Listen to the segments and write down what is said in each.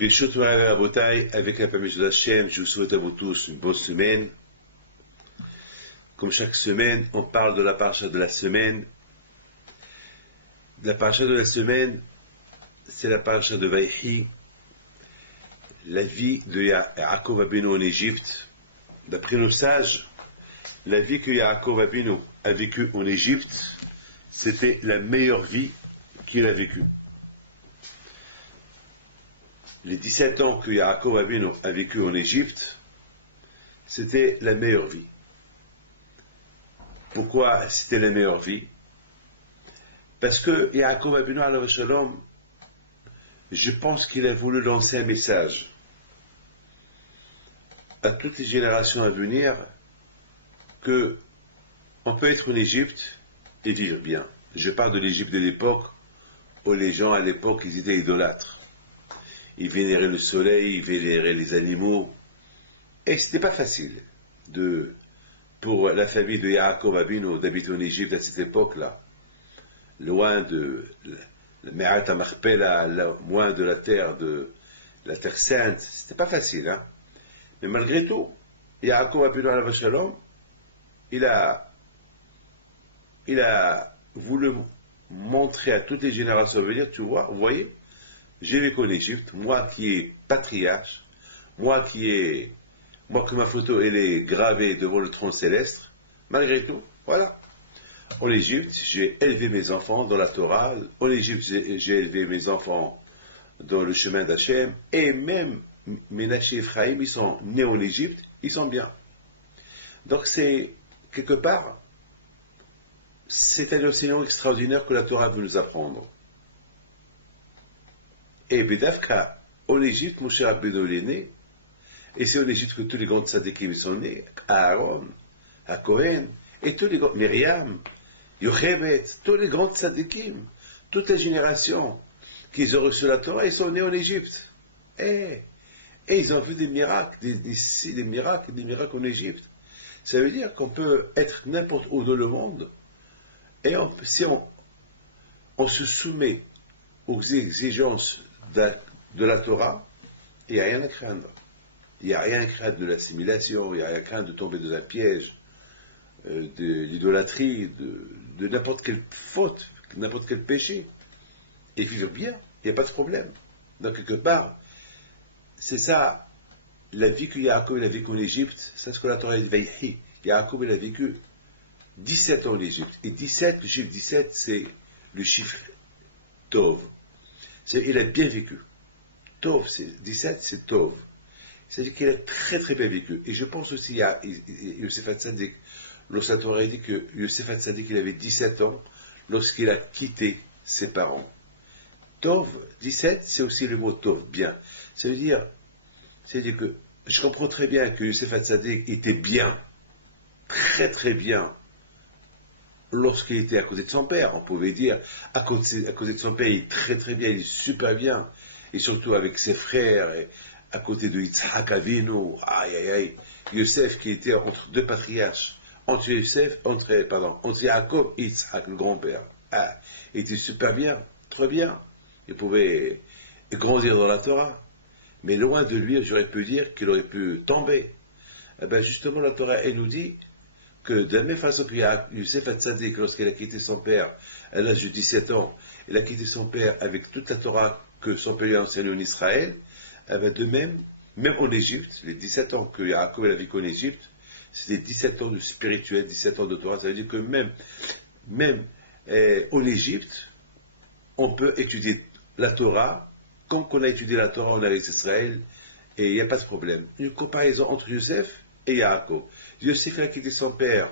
Birshot Morav Rabotai, avec la permission d'Hachem, je vous souhaite à vous tous une bonne semaine. Comme chaque semaine, on parle de la paracha de la semaine. La paracha de la semaine, c'est la paracha de Vaïchi, la vie de Yaakov Abinu en Égypte. D'après nos sages, la vie que Yaakov Abinu a vécue en Égypte, c'était la meilleure vie qu'il a vécue. Les 17 ans que Yaakov Abinu a vécu en Égypte, c'était la meilleure vie. Pourquoi c'était la meilleure vie? Parce que Yaakov Abinu alav shalom, je pense qu'il a voulu lancer un message à toutes les générations à venir que on peut être en Égypte et vivre bien. Je parle de l'Égypte de l'époque où les gens à l'époque ils étaient idolâtres. Ils vénéraient le soleil, ils vénéraient les animaux. Et ce n'était pas facile pour la famille de Yaakov Abinu d'habiter en Égypte à cette époque-là. Loin de la Me'at HaMachpelah, loin de la terre sainte. C'était pas facile, hein. Mais malgré tout, Yaakov Abinu alav shalom, il a voulu montrer à toutes les générations à venir, tu vois, vous voyez, j'ai vécu en Égypte, moi qui est patriarche, moi que ma photo elle est gravée devant le trône céleste, malgré tout, voilà. En Égypte, j'ai élevé mes enfants dans la Torah, en Égypte, j'ai élevé mes enfants dans le chemin d'Hachem, et même Ménaché et Ephraïm, ils sont nés en Égypte, ils sont bien. Donc c'est, quelque part, c'est un enseignement extraordinaire que la Torah veut nous apprendre. Et Bedavka, en Égypte, Moshe Rabbeinu est né, et c'est en Égypte que tous les grands tzadikim sont nés, Aaron, Cohen, et tous les grands, Myriam, Yocheved, tous les grands tzadikim, toutes les générations qui ont reçu la Torah, ils sont nés en Égypte. Et ils ont vu des miracles, des miracles en Égypte. Ça veut dire qu'on peut être n'importe où dans le monde, et si on se soumet aux exigences de la Torah, il n'y a rien à craindre. Il n'y a rien à craindre de l'assimilation, il n'y a rien à craindre de tomber dans un piège, de l'idolâtrie, de n'importe quelle faute, n'importe quel péché. Et vivre bien, il n'y a pas de problème. Donc quelque part, c'est ça, la vie que Yaakov a vécue en Égypte, c'est ce que la Torah dit, Vaïchi. Yaakov a vécu 17 ans en Égypte. Et 17, le chiffre 17, c'est le chiffre Tov. Il a bien vécu. Tov, 17, c'est Tov. C'est-à-dire qu'il a très très bien vécu. Et je pense aussi à Yosef Hatzadik, lorsque la Torah dit que Yosef Hatzadik, il avait 17 ans, lorsqu'il a quitté ses parents. Tov, 17, c'est aussi le mot Tov, bien. Ça veut dire que je comprends très bien que Yosef Hatzadik était bien, très très bien, lorsqu'il était à côté de son père. On pouvait dire, à côté de son père, il est très très bien, il est super bien. Et surtout avec ses frères, et à côté de Yitzhak Avinu, Yosef qui était entre deux patriarches, entre Yaakov et Yitzhak, le grand-père. Il était super bien, très bien. Il pouvait grandir dans la Torah. Mais loin de lui, j'aurais pu dire qu'il aurait pu tomber. Eh bien justement, la Torah, elle nous dit que de la même façon que Yosef Hatzadik, lorsqu'il a quitté son père à l'âge de 17 ans, il a quitté son père avec toute la Torah que son père lui a enseignée en Israël, eh bien de même en Égypte, les 17 ans que Yaakov a vécu en Égypte, c'était 17 ans de spirituel, 17 ans de Torah. Ça veut dire que même en Égypte, on peut étudier la Torah, comme qu'on a étudié la Torah en Israël, et il n'y a pas de problème. Une comparaison entre Yosef et Yaakov. Yosef a quitté son père,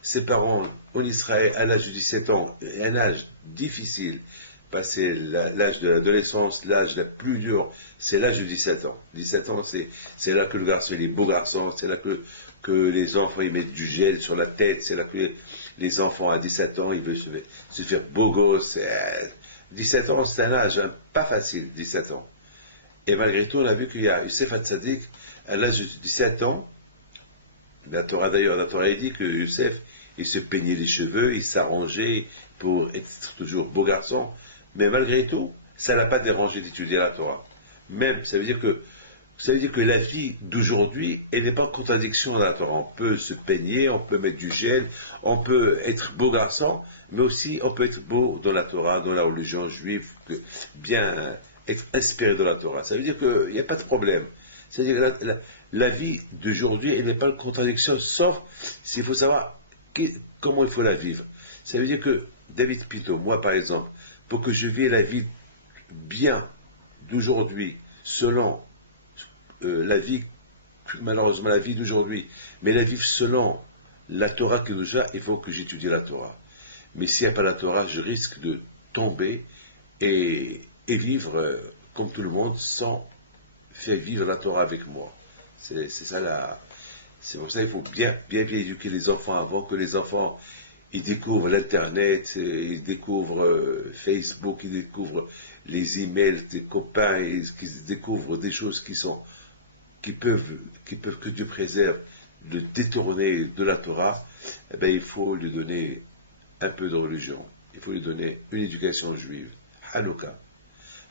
ses parents en Israël à l'âge de 17 ans, un âge difficile, passé l'âge de l'adolescence, l'âge le plus dur, c'est l'âge de 17 ans. 17 ans, c'est là que le garçon il est beau garçon, c'est là que les enfants ils mettent du gel sur la tête, c'est là que les enfants à 17 ans ils veulent se faire beau gosse. 17 ans c'est un âge pas facile, 17 ans. Et malgré tout on a vu qu'il y a Yosef Hatzadik à l'âge de 17 ans. La Torah dit que Yosef il se peignait les cheveux, il s'arrangeait pour être toujours beau garçon. Mais malgré tout, ça ne l'a pas dérangé d'étudier la Torah. Même, ça veut dire que la vie d'aujourd'hui, elle n'est pas en contradiction à la Torah. On peut se peigner, on peut mettre du gel, on peut être beau garçon, mais aussi on peut être beau dans la Torah, dans la religion juive, bien être inspiré de la Torah. Ça veut dire qu'il n'y a pas de problème. C'est-à-dire que la vie d'aujourd'hui, elle n'est pas en contradiction, sauf s'il faut savoir comment il faut la vivre. Ça veut dire que David Pito, moi par exemple, pour que je vive la vie bien d'aujourd'hui, selon la vie, malheureusement la vie d'aujourd'hui, mais la vivre selon la Torah que nous a, il faut que j'étudie la Torah. Mais s'il n'y a pas la Torah, je risque de tomber et vivre comme tout le monde sans faire vivre la Torah avec moi. C'est ça c'est pour ça qu'il faut bien éduquer les enfants avant que les enfants ils découvrent l'Internet, ils découvrent Facebook, ils découvrent les emails des copains, qu'ils découvrent des choses qui peuvent que Dieu préserve, de détourner de la Torah. Eh bien, il faut lui donner un peu de religion. Il faut lui donner une éducation juive. Hanouka.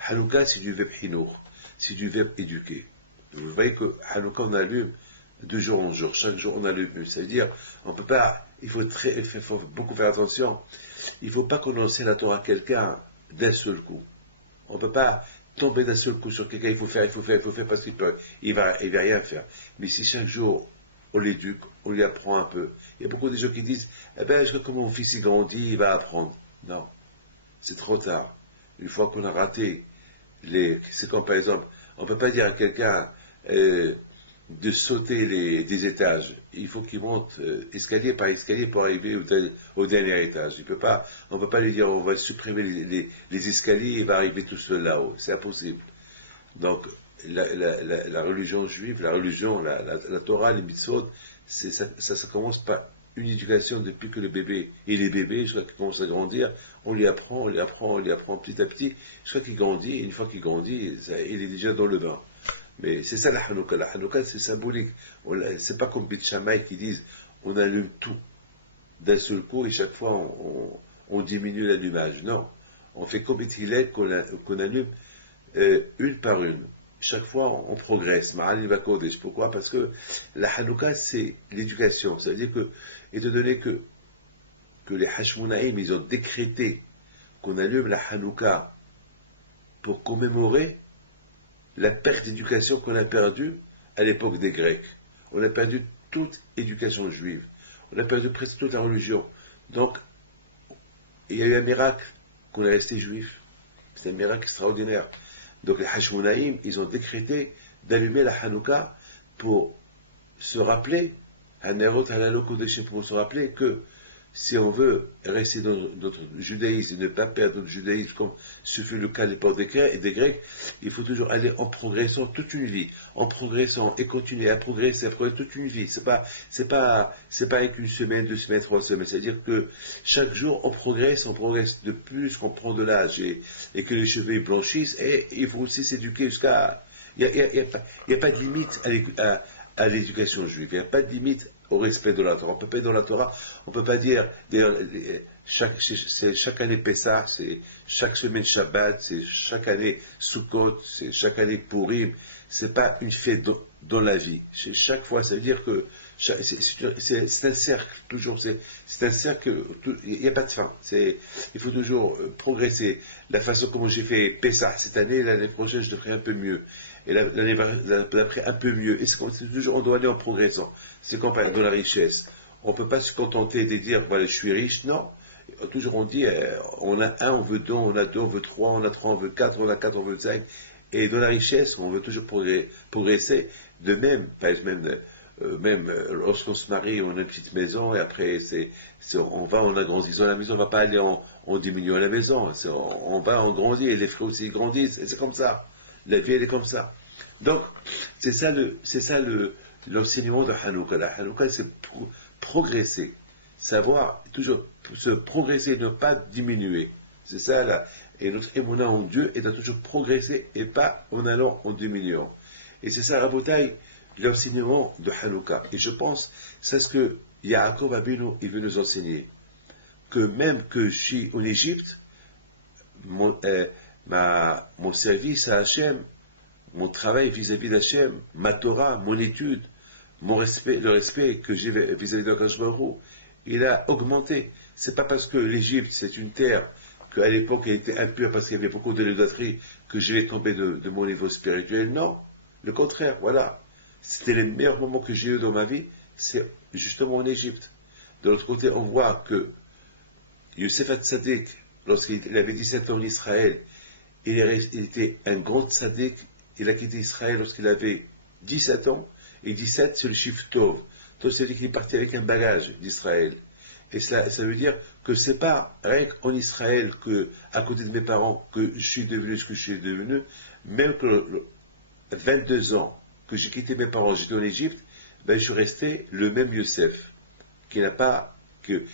Hanouka, c'est du verbe hinour, c'est du verbe éduquer. Vous voyez que Hanouka, on allume de jour en jour. Chaque jour, on allume. Ça veut dire, on peut pas, il faut beaucoup faire attention. Il ne faut pas qu'on enseigne la Torah à quelqu'un d'un seul coup. On ne peut pas tomber d'un seul coup sur quelqu'un, il faut faire, parce qu'il va rien faire. Mais si chaque jour, on l'éduque, on lui apprend un peu. Il y a beaucoup de gens qui disent, eh ben, je crois que mon fils il grandit, il va apprendre. Non, c'est trop tard. Une fois qu'on a raté c'est comme par exemple, on ne peut pas dire à quelqu'un de sauter des étages. Il faut qu'il monte escalier par escalier pour arriver au dernier étage. On ne peut pas lui dire on va supprimer les escaliers, il va arriver tout seul là-haut. C'est impossible. Donc la religion juive, la Torah, les mitzvot, ça commence par une éducation depuis que le bébé, et les bébés, jusqu'à qu'il commence à grandir, on lui apprend petit à petit, jusqu'à qu'il grandit, et une fois qu'il grandit, il est déjà dans le bain. Mais c'est ça la Hanouka. La Hanouka, c'est symbolique. C'est pas comme Beth Shammai qui disent on allume tout d'un seul coup et chaque fois on diminue l'allumage. Non. On fait comme Beth Hillel qu'on allume une par une. Chaque fois on progresse. Ma'alim Bakodesh. Pourquoi? Parce que la Hanouka, c'est l'éducation. Ça veut dire que, étant donné que les Hashmonaïm, ils ont décrété qu'on allume la Hanouka pour commémorer la perte d'éducation qu'on a perdue à l'époque des Grecs. On a perdu toute éducation juive. On a perdu presque toute la religion. Donc, il y a eu un miracle qu'on est resté juif. C'est un miracle extraordinaire. Donc, les Hashmonaïm, ils ont décrété d'allumer la Hanouka pour se rappeler, pour se rappeler que si on veut rester dans notre judaïsme et ne pas perdre notre judaïsme comme ce fut le cas à l'époque des Grecs, il faut toujours aller en progressant toute une vie, en progressant et continuer à progresser toute une vie. C'est pas avec une semaine, 2 semaines, 3 semaines. C'est-à-dire que chaque jour on progresse de plus qu'on prend de l'âge et que les cheveux blanchissent. Et il faut aussi s'éduquer jusqu'à. Il n'y a pas de limite à l'éducation juive. Il n'y a pas de limite au respect de la Torah. On peut pas être dans la Torah, on peut pas dire, d'ailleurs, c'est chaque année Pessah, c'est chaque semaine Shabbat, c'est chaque année Sukkot, c'est chaque année Purim. C'est pas une fête dans la vie. Chaque fois, ça veut dire que c'est un cercle, toujours, c'est un cercle, il n'y a pas de fin. Il faut toujours progresser. La façon comment j'ai fait Pessah cette année, l'année prochaine, je le ferai un peu mieux. Et l'année d'après, un peu mieux. Et c'est toujours, on doit aller en progressant. C'est comme dans la richesse. On ne peut pas se contenter de dire, voilà, je suis riche. Non. Toujours on dit, on a un, on veut deux, on a deux, on veut trois, on a trois, on veut quatre, on a quatre, on veut cinq. Et dans la richesse, on veut toujours progresser. De même, même lorsqu'on se marie, on a une petite maison, et après, on agrandit la maison, on ne va pas aller en diminuant la maison. On grandit, et les frais aussi grandissent. Et c'est comme ça. La vie, elle est comme ça. Donc, c'est ça l'enseignement de Hanouka. La Hanouka, c'est progresser. Savoir toujours se progresser, ne pas diminuer. C'est ça, là. Et notre émouna en Dieu est de toujours progresser et pas en allant en diminuant. Et c'est ça, Rabotaï, l'enseignement de Hanouka. Et je pense, c'est ce que Yaakov Abinu, il veut nous enseigner. Que même que je suis en Égypte, mon service à Hachem, mon travail vis-à-vis d'Hachem, ma Torah, mon étude, mon respect, le respect que j'ai vis-à-vis de Akadosh Baruch Hu, il a augmenté. C'est pas parce que l'Égypte, c'est une terre qu'à l'époque elle était impure parce qu'il y avait beaucoup de l'idolâtrie que je vais tomber de mon niveau spirituel. Non, le contraire, voilà. C'était les meilleurs moments que j'ai eu dans ma vie, c'est justement en Égypte. De l'autre côté, on voit que Youssef Hatzadik, lorsqu'il avait 17 ans en Israël, il était un grand tzaddik, il a quitté Israël lorsqu'il avait 17 ans, et 17 c'est le chiffre Tov. Tov c'est qu'il est parti avec un bagage d'Israël. Et ça veut dire que c'est pas rien qu'en Israël, que, à côté de mes parents, que je suis devenu ce que je suis devenu, même que 22 ans que j'ai quitté mes parents, j'étais en Égypte, ben je suis resté le même Youssef, qui n'a pas, que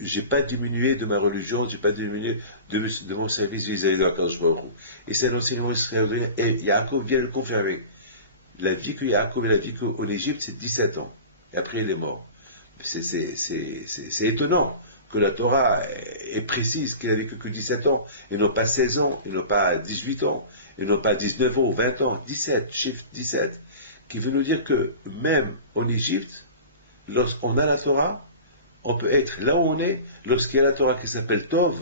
j'ai pas diminué de ma religion, j'ai pas diminué de mon service vis-à-vis de Akadosh Baruch Hu. Et c'est un enseignement extraordinaire, et Yaakov vient le confirmer. La vie que Yaakov a vécue en Égypte, c'est 17 ans. Et après, il est mort. C'est étonnant que la Torah est précise qu'il a vécu que 17 ans, et non pas 16 ans, et non pas 18 ans, et non pas 19 ans ou 20 ans, 17, chiffre 17, qui veut nous dire que même en Égypte, lorsqu'on a la Torah, on peut être là où on est, lorsqu'il y a la Torah qui s'appelle Tov,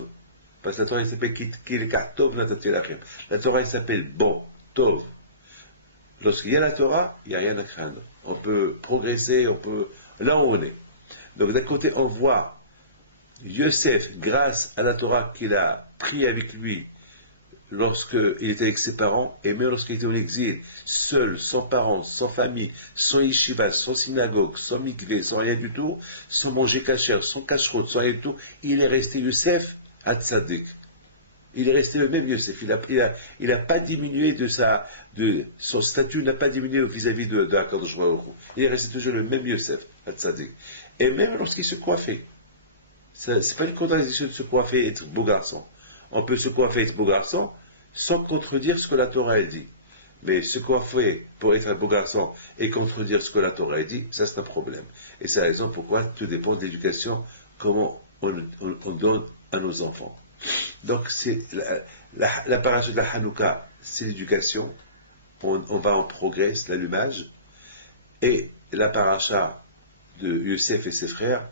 parce que la Torah s'appelle Kilka Tov Natatzelachem. La Torah s'appelle bon, Tov. Lorsqu'il y a la Torah, il n'y a rien à craindre. On peut progresser, on peut là où on est. Donc d'un côté, on voit Yosef, grâce à la Torah qu'il a pris avec lui lorsqu'il était avec ses parents, et même lorsqu'il était en exil, seul, sans parents, sans famille, sans yeshiva, sans synagogue, sans mikvé, sans rien du tout, sans manger kasher, sans kashrut, sans rien du tout, il est resté Yosef à Tzadik. Il est resté le même Yosef. Il n'a pas diminué son statut n'a pas diminué vis-à-vis de Akadosh Baruch Hu. Il est resté toujours le même Yosef à Tzadik. Et même lorsqu'il se coiffait, c'est pas une contradiction de se coiffer et être beau garçon. On peut se coiffer et être beau garçon sans contredire ce que la Torah a dit. Mais se coiffer pour être un beau garçon et contredire ce que la Torah a dit, ça c'est un problème. Et c'est la raison pourquoi tout dépend de l'éducation, comment on donne à nos enfants. Donc c'est la paracha de la Hanouka, c'est l'éducation, on va en progrès, l'allumage, et la paracha de Yosef et ses frères,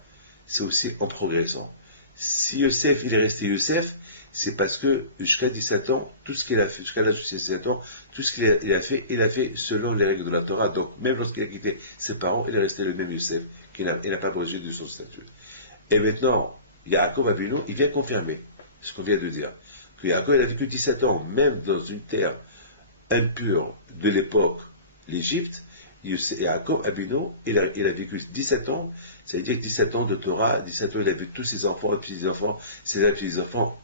c'est aussi en progressant. Si Yosef, il est resté Yosef, c'est parce que jusqu'à 17 ans, tout ce qu'il a fait, jusqu'à l'âge de 17 ans, tout ce qu'il a fait selon les règles de la Torah. Donc, même lorsqu'il a quitté ses parents, il est resté le même Yosef, il n'a pas bougé de son statut. Et maintenant, Yaakov Avinu, il vient confirmer ce qu'on vient de dire. Que Yaakov, il a vécu 17 ans, même dans une terre impure de l'époque, l'Égypte. Yaakov Avinu, il a vécu 17 ans, c'est-à-dire 17 ans de Torah, 17 ans, il a vu tous ses enfants et petits-enfants, ses petits-enfants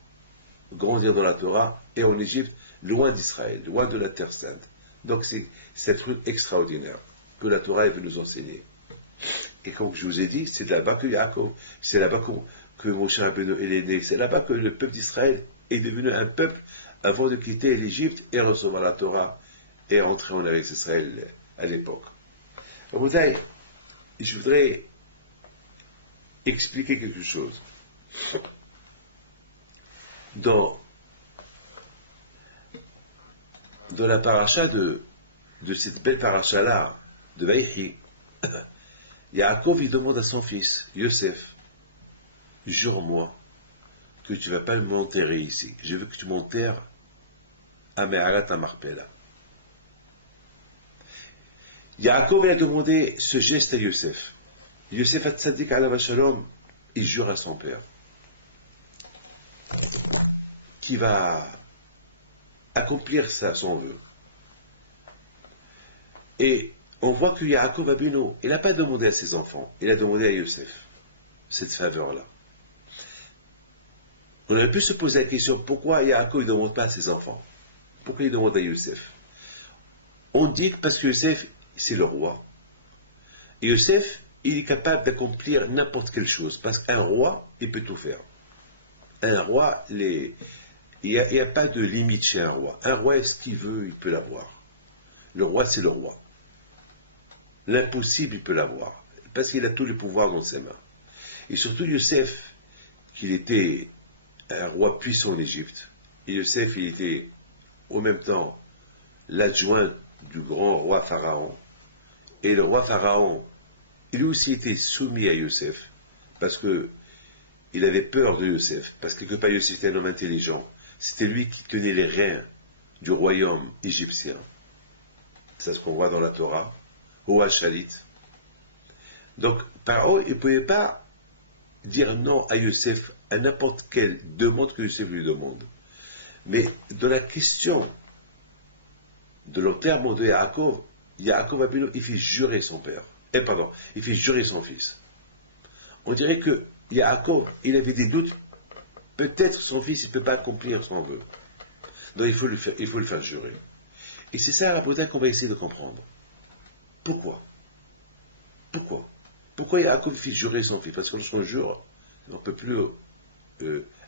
grandir dans la Torah et en Égypte, loin d'Israël, loin de la Terre Sainte. Donc c'est cette truc extraordinaire que la Torah est venue nous enseigner. Et comme je vous ai dit, c'est là-bas que Yaakov, c'est là-bas que Moshe Rabbeinu est né, c'est là-bas que le peuple d'Israël est devenu un peuple avant de quitter l'Égypte et recevoir la Torah et rentrer en Eretz Israël à l'époque. Je voudrais expliquer quelque chose. Dans la paracha de cette belle paracha-là, de Vaïchi, Yaakov, il demande à son fils, Yosef, jure-moi que tu ne vas pas m'enterrer ici. Je veux que tu m'enterres à Me'arat Marpella. Yaakov a demandé ce geste à Yosef. Yosef Hatzadik alav shalom, il jure à son père qui va accomplir ça, son vœu. Et on voit que Yaakov Avinu, il n'a pas demandé à ses enfants, il a demandé à Yosef cette faveur-là. On aurait pu se poser la question, pourquoi Yaakov ne demande pas à ses enfants? Pourquoi il demande à Yosef? On dit que parce que Yosef, c'est le roi. Et Yosef, il est capable d'accomplir n'importe quelle chose, parce qu'un roi, il peut tout faire. Un roi, il n'y a pas de limite chez un roi. Un roi, ce qu'il veut, il peut l'avoir. Le roi, c'est le roi. L'impossible, il peut l'avoir, parce qu'il a tous les pouvoirs dans ses mains. Et surtout Yosef, qu'il était un roi puissant en Égypte. Et Yosef, il était en même temps l'adjoint du grand roi Pharaon. Et le roi Pharaon, il aussi était soumis à Youssef, parce que il avait peur de Youssef, parce que quelque part Youssef était un homme intelligent. C'était lui qui tenait les rênes du royaume égyptien. C'est ce qu'on voit dans la Torah, au Hachalit. Donc, Pharaon, il ne pouvait pas dire non à Youssef à n'importe quelle demande que Youssef lui demande. Mais dans la question de l'enterrement de Yaakov, Yaakov Abino, il fait jurer son père. Il fait jurer son fils. On dirait que Yaakov, il avait des doutes. Peut-être son fils ne peut pas accomplir son vœu. Donc il faut le faire jurer. Et c'est ça, la peut-être qu'on va essayer de comprendre. Pourquoi Pourquoi Yaakov fait jurer son fils? Parce que lorsqu'on jure, on ne peut plus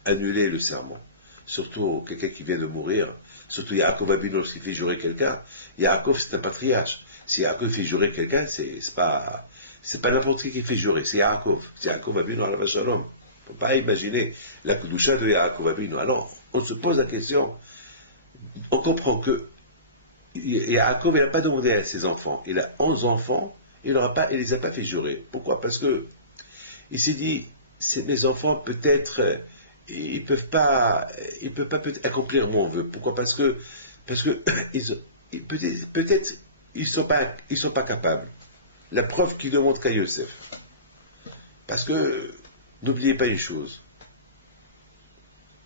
annuler le serment. Surtout quelqu'un qui vient de mourir. Surtout Yaakov Abino, lorsqu'il fait jurer quelqu'un. Yaakov, c'est un patriarche. Si Yaakov fait jurer quelqu'un, c'est pas n'importe qui fait jurer, c'est Yaakov. C'est Yaakov Abino à la Shalom. Il ne faut pas imaginer la Kedusha de Yaakov Abino. Alors, on se pose la question, on comprend que Yaakov n'a pas demandé à ses enfants. Il a 11 enfants, il ne les a pas fait jurer. Pourquoi? Parce que il s'est dit, mes enfants, peut-être, ils ne peuvent pas peut-être accomplir mon vœu. Pourquoi? Parce que peut-être, ils ne sont pas capables. La preuve qui demande qu'à Yosef. Parce que, n'oubliez pas une chose,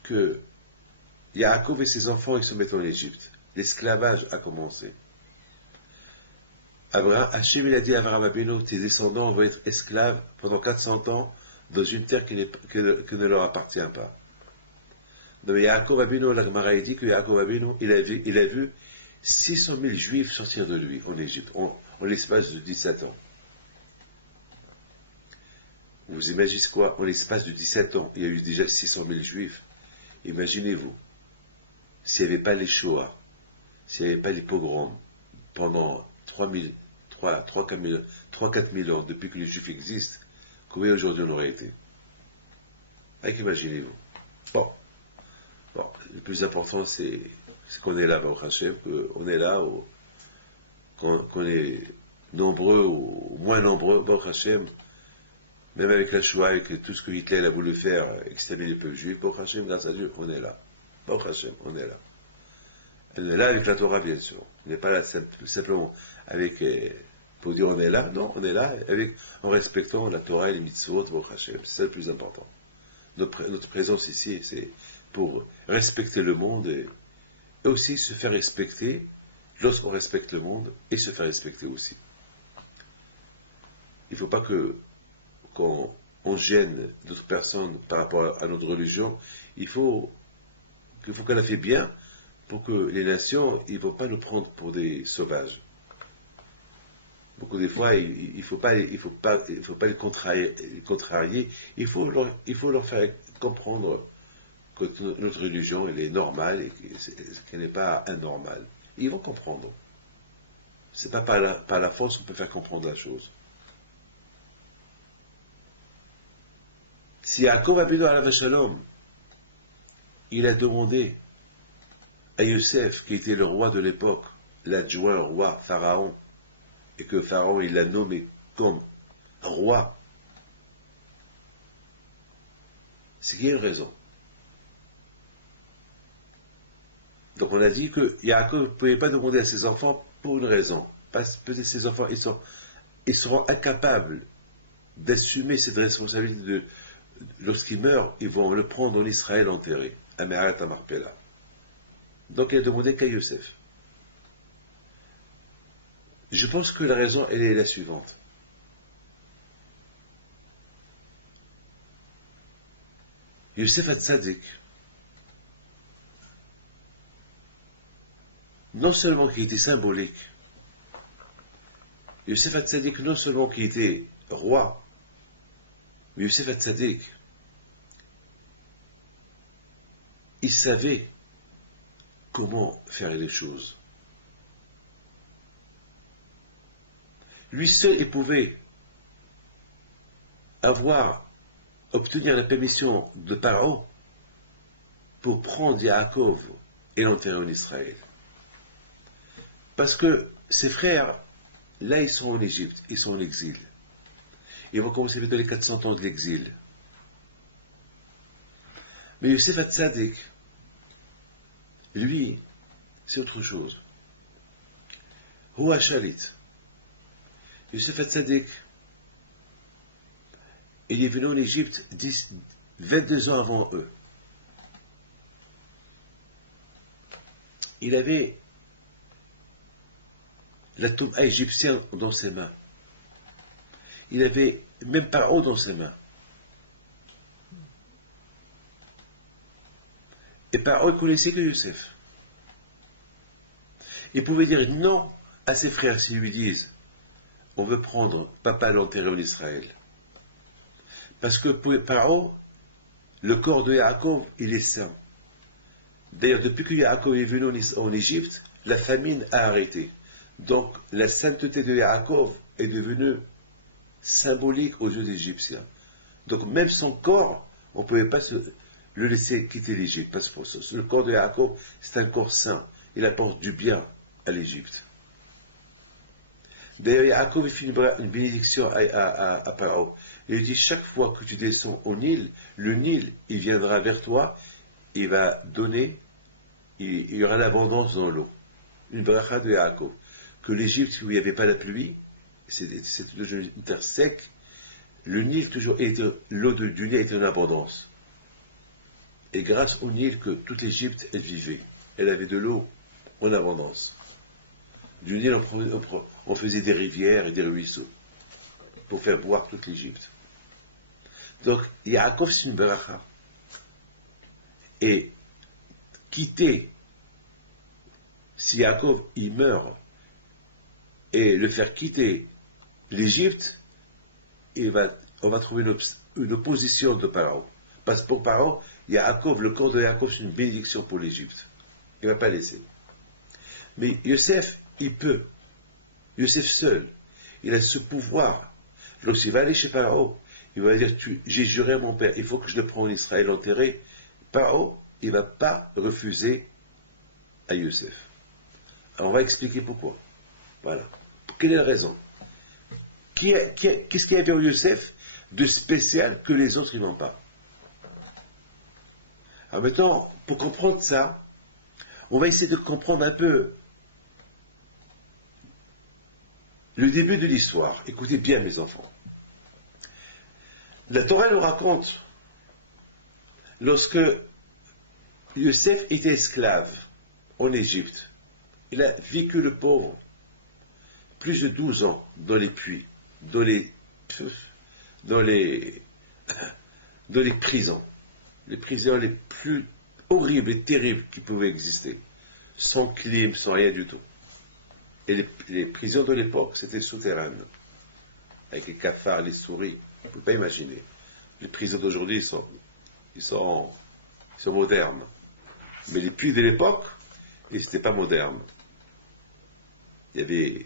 que Yaakov et ses enfants, ils se mettent en Égypte. L'esclavage a commencé. Hachem, il a dit à Abraham Abino, tes descendants vont être esclaves pendant 400 ans dans une terre qui ne leur appartient pas. Donc Yaakov Abino, la Gemara dit que Yaakov Abino, il a vu 600 000 juifs sortir de lui en Égypte, en l'espace de 17 ans. Vous imaginez quoi? En l'espace de 17 ans, il y a eu déjà 600 000 juifs. Imaginez-vous, s'il n'y avait pas les Shoah, s'il n'y avait pas les pogroms, pendant 3-4 000 ans, depuis que les juifs existent, combien aujourd'hui on aurait été? Imaginez-vous. Bon, le plus important, c'est qu'on est là, Baruch Hashem, qu'on est là, qu'on est nombreux ou moins nombreux, Baruch Hashem, même avec la Shoah, avec tout ce que Hitler a voulu faire, exterminer le peuple juif, Baruch Hashem, grâce à Dieu, on est là. Baruch Hashem, on est là. On est là avec la Torah, bien sûr. On n'est pas là simplement avec, pour dire on est là, non, on est là en respectant la Torah et les mitzvot, Baruch Hashem, c'est ça le plus important. Notre présence ici, c'est pour respecter le monde et aussi se faire respecter lorsqu'on respecte le monde et se faire respecter aussi. Il ne faut pas qu'on gêne d'autres personnes par rapport à notre religion. Il faut qu'on la fait bien pour que les nations ne vont pas nous prendre pour des sauvages. Beaucoup des fois, il ne faut pas les contrarier. Il faut leur faire comprendre que notre religion elle est normale et qu'elle n'est pas anormale. Et ils vont comprendre. C'est pas par la force qu'on peut faire comprendre la chose. Si Yaakov Abino alav Shalom, il a demandé à Youssef, qui était le roi de l'époque, l'adjoint au roi Pharaon, et que Pharaon il l'a nommé comme roi, c'est qu'il y a une raison. Donc on a dit que Yaakov ne pouvait pas demander à ses enfants pour une raison. Parce que peut-être ses enfants ils seront incapables d'assumer cette responsabilité lorsqu'ils meurent, ils vont le prendre en Israël enterré, à Me'arat HaMarpela. Donc il a demandé qu'à Youssef. Je pense que la raison, elle est la suivante. Youssef HaTzadik, non seulement qui était symbolique, Youssef HaTzadik, non seulement qui était roi, mais Youssef HaTzadik, il savait comment faire les choses. Lui seul, il pouvait obtenir la permission de Pharaon pour prendre Yaakov et l'enterrer en Israël. Parce que ses frères, là, ils sont en Égypte, ils sont en exil. Ils vont commencer dans les 400 ans de l'exil. Mais Yosef Hatzadik, lui, c'est autre chose. Houa Shalit. Yosef Hatzadik, il est venu en Égypte 22 ans avant eux. Il avait la tombe égyptienne dans ses mains. Il avait même Paro dans ses mains. Et Paro ne connaissait que Yosef. Il pouvait dire non à ses frères s'ils lui disent on veut prendre papa l'enterrer en Israël. Parce que pour Paro, le corps de Yaakov, il est saint. D'ailleurs, depuis que Yaakov est venu en Égypte, la famine a arrêté. Donc, la sainteté de Yaakov est devenue symbolique aux yeux des Égyptiens. Donc, même son corps, on ne pouvait pas le laisser quitter l'Égypte. Parce que le corps de Yaakov, c'est un corps saint. Il apporte du bien à l'Égypte. D'ailleurs, Yaakov fait une bénédiction à Paro. Il lui dit, chaque fois que tu descends au Nil, le Nil, il viendra vers toi, il va donner, il y aura l'abondance dans l'eau. Une bracha de Yaakov. Que l'Égypte, où il n'y avait pas la pluie, c'était toujours une terre sec, le Nil, l'eau du Nil était en abondance. Et grâce au Nil que toute l'Égypte, elle vivait. Elle avait de l'eau en abondance. Du Nil, on faisait des rivières et des ruisseaux pour faire boire toute l'Égypte. Donc, Yaakov, c'est une bracha. Et quitter, si Yaakov, il meurt, et le faire quitter l'Égypte, on va trouver une opposition de Paro. Parce que pour Paro, Yaakov, le corps de Yaakov, c'est une bénédiction pour l'Égypte. Il ne va pas laisser. Mais Yosef, il peut. Yosef seul, il a ce pouvoir. Lorsqu'il va aller chez Paro, il va dire, j'ai juré à mon père, il faut que je le prenne en Israël enterré. Paro, il ne va pas refuser à Yosef. Alors on va expliquer pourquoi. Voilà. Quelle est la raison? Qu'est-ce qu'il y avait en Yosef de spécial que les autres n'ont pas? Alors maintenant, pour comprendre ça, on va essayer de comprendre un peu le début de l'histoire. Écoutez bien, mes enfants. La Torah nous raconte, lorsque Yosef était esclave en Égypte, il a vécu le pauvre plus de 12 ans dans les puits, dans les prisons, les prisons les plus horribles et terribles qui pouvaient exister, sans clim, sans rien du tout. Et les prisons de l'époque, c'était souterraines, avec les cafards, les souris. On ne peut pas imaginer. Les prisons d'aujourd'hui, ils sont modernes. Mais les puits de l'époque, ils n'étaient pas modernes. Les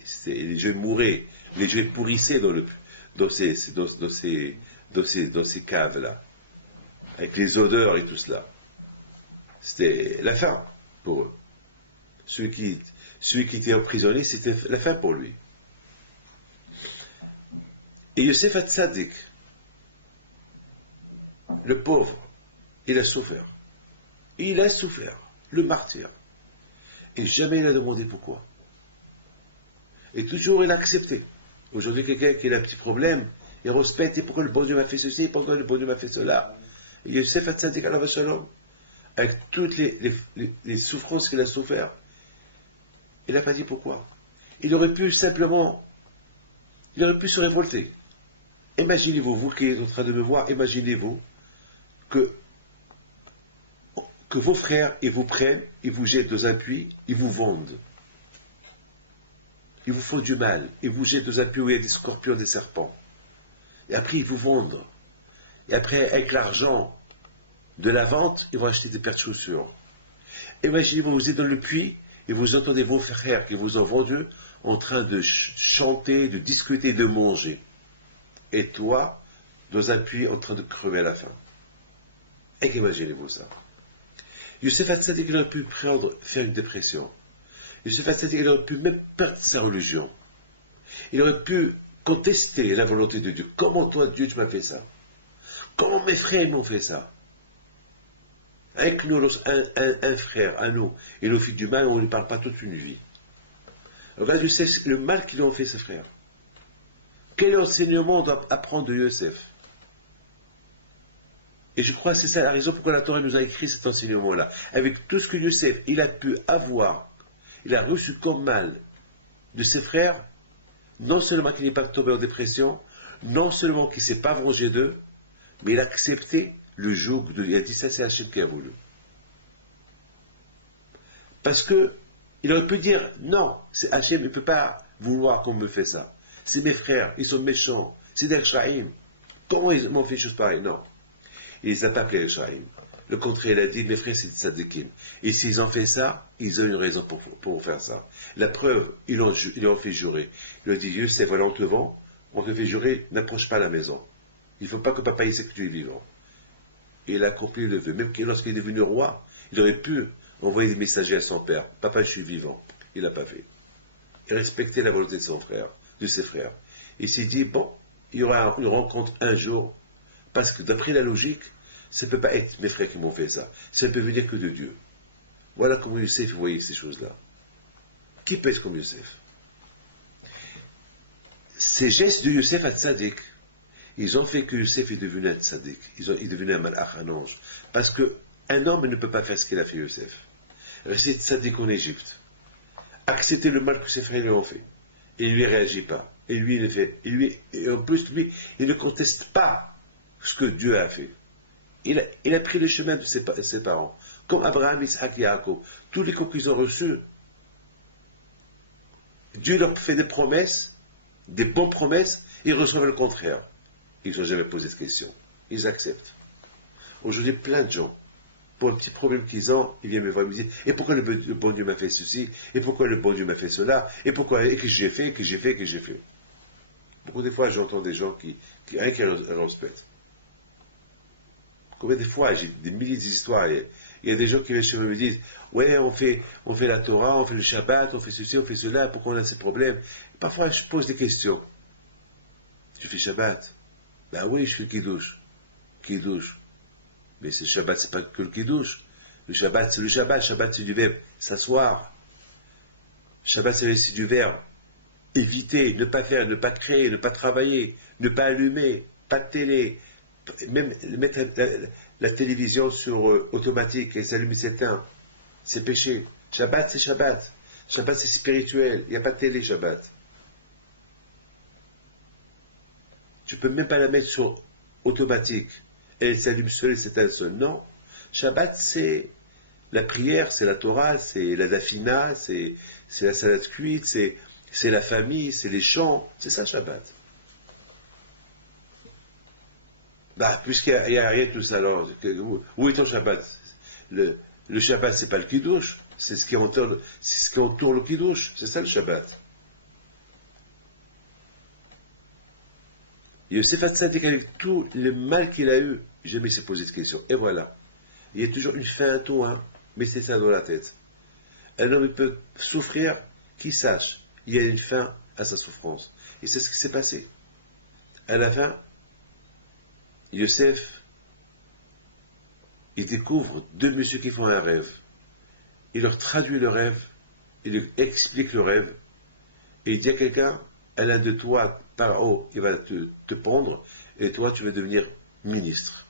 gens mouraient, les gens pourrissaient dans ces caves-là, avec les odeurs et tout cela. C'était la fin pour eux. Celui qui était emprisonné, c'était la fin pour lui. Et Yosef Hatzadik, le pauvre, il a souffert. Il a souffert, le martyr. Et jamais il n'a demandé pourquoi. Et toujours il a accepté. Aujourd'hui, quelqu'un qui a un petit problème, il respecte, et pourquoi le bon Dieu m'a fait ceci, pourquoi le bon Dieu m'a fait cela. Et Yosef Hatzadik alayhi salam, avec toutes les souffrances qu'il a souffert, il n'a pas dit pourquoi. Il aurait pu se révolter. Imaginez-vous, vous qui êtes en train de me voir, imaginez-vous que vos frères, ils vous prennent, ils vous jettent dans un puits, ils vous vendent. Ils vous font du mal, ils vous jettent dans un puits où il y a des scorpions, des serpents. Et après, ils vous vendent. Et après, avec l'argent de la vente, ils vont acheter des paires de chaussures. Imaginez-vous, vous êtes dans le puits, et vous entendez vos frères qui vous ont vendu en train de chanter, de discuter, de manger. Et toi, dans un puits, en train de crever à la faim. Et imaginez-vous ça. Yosef Hatzadik aurait pu faire une dépression. Yosef Hatzadik, il aurait pu même perdre sa religion. Il aurait pu contester la volonté de Dieu. Comment toi, Dieu, tu m'as fait ça? Comment mes frères m'ont fait ça? Avec nous, un frère, à nous, il nous fait du mal, on ne lui parle pas toute une vie. Regarde Yosef, le mal qu'ils ont fait, ses frères. Quel enseignement on doit apprendre de Yosef? Et je crois que c'est ça la raison pourquoi la Torah nous a écrit cet enseignement-là. Avec tout ce que Yosef, il a pu avoir, il a reçu comme mal de ses frères, non seulement qu'il n'est pas tombé en dépression, non seulement qu'il ne s'est pas vengé d'eux, mais il a accepté le joug de lui. Il a dit ça, c'est Hachem qui a voulu. Parce que il aurait pu dire non, c'est Hachem, il ne peut pas vouloir qu'on me fait ça. C'est mes frères, ils sont méchants, c'est des Shaim. Comment ils m'ont fait chose pareille? Non. Il les a pas appelés Shaim. Le contraire, il a dit mes frères, c'est des Tzadikim. Et s'ils ont fait ça, ils ont une raison pour faire ça. La preuve, ils l'ont fait jurer. Il a dit Youssef, voilà, on te fait jurer, n'approche pas la maison. Il ne faut pas que papa il sait que tu es vivant. Et il a accompli le vœu. Même lorsqu'il est devenu roi, il aurait pu envoyer des messagers à son père. Papa, je suis vivant. Il n'a pas fait. Il respectait la volonté de son frère, de ses frères. Il s'est dit, bon, il y aura une rencontre un jour, parce que d'après la logique, ça ne peut pas être mes frères qui m'ont fait ça. Ça ne peut venir que de Dieu. Voilà comment Youssef voyait ces choses-là. Qui pèse comme Youssef? Ces gestes de Youssef à Tzadik, ils ont fait que Youssef est devenu un tzaddik. Il est devenu un malach, un ange. Parce qu'un homme ne peut pas faire ce qu'il a fait Youssef. Rester tzaddik en Égypte. Accepter le mal que ses frères lui ont fait. Et lui ne réagit pas. Et lui, il le fait. Et en plus, lui, il ne conteste pas ce que Dieu a fait. Il a pris le chemin de ses parents. Comme Abraham, Isaac et Yaakov. Tous les coups qu'ils ont reçus, Dieu leur fait des promesses, des bonnes promesses, et ils reçoivent le contraire. Ils n'ont jamais posé de questions. Ils acceptent. Aujourd'hui, plein de gens, pour le petit problème qu'ils ont, ils viennent me voir et me disent et pourquoi le bon Dieu m'a fait ceci? Et pourquoi le bon Dieu m'a fait cela? Et pourquoi? Et que j'ai fait, que j'ai fait, que j'ai fait. Beaucoup de fois, j'entends des gens qui rien qu'à respectent. Combien de fois, j'ai des milliers d'histoires. Il y a des gens qui viennent chez moi et me disent ouais, on fait la Torah, on fait le Shabbat, on fait ceci, on fait cela, pourquoi on a ces problèmes? Parfois, je pose des questions. Tu fais Shabbat? Ben oui, je fais Kiddush. Kiddush. Mais ce Shabbat, c'est pas que le Kiddush. Le Shabbat, c'est le Shabbat. Shabbat, c'est du verbe s'asseoir. Shabbat, c'est du verbe éviter, ne pas faire, ne pas créer, ne pas travailler, ne pas allumer, pas de télé, même mettre la télévision sur automatique et s'allume et s'éteint. C'est péché. Shabbat, c'est Shabbat. Shabbat, c'est spirituel. Il n'y a pas de télé, Shabbat. Tu peux même pas la mettre sur automatique. Elle s'allume seule et s'éteint seule. Non. Shabbat, c'est la prière, c'est la Torah, c'est la dafina, c'est la salade cuite, c'est la famille, c'est les chants. C'est ça, Shabbat. Bah, puisqu'il n'y a rien de tout ça, alors, où est ton Shabbat? Le Shabbat, c'est pas le Kiddush, c'est ce qui entoure le Kiddush. C'est ça le Shabbat. Yosef Hatzadik, avec tout le mal qu'il a eu, jamais il s'est posé de questions. Et voilà. Il y a toujours une fin à tout, hein. Mettez ça dans la tête. Un homme peut souffrir, qu'il sache. Il y a une fin à sa souffrance. Et c'est ce qui s'est passé. À la fin, Yosef, il découvre deux messieurs qui font un rêve. Il leur traduit le rêve, il leur explique le rêve, et il dit à quelqu'un, l'un de toi, par haut, il va te prendre, et toi, tu vas devenir ministre.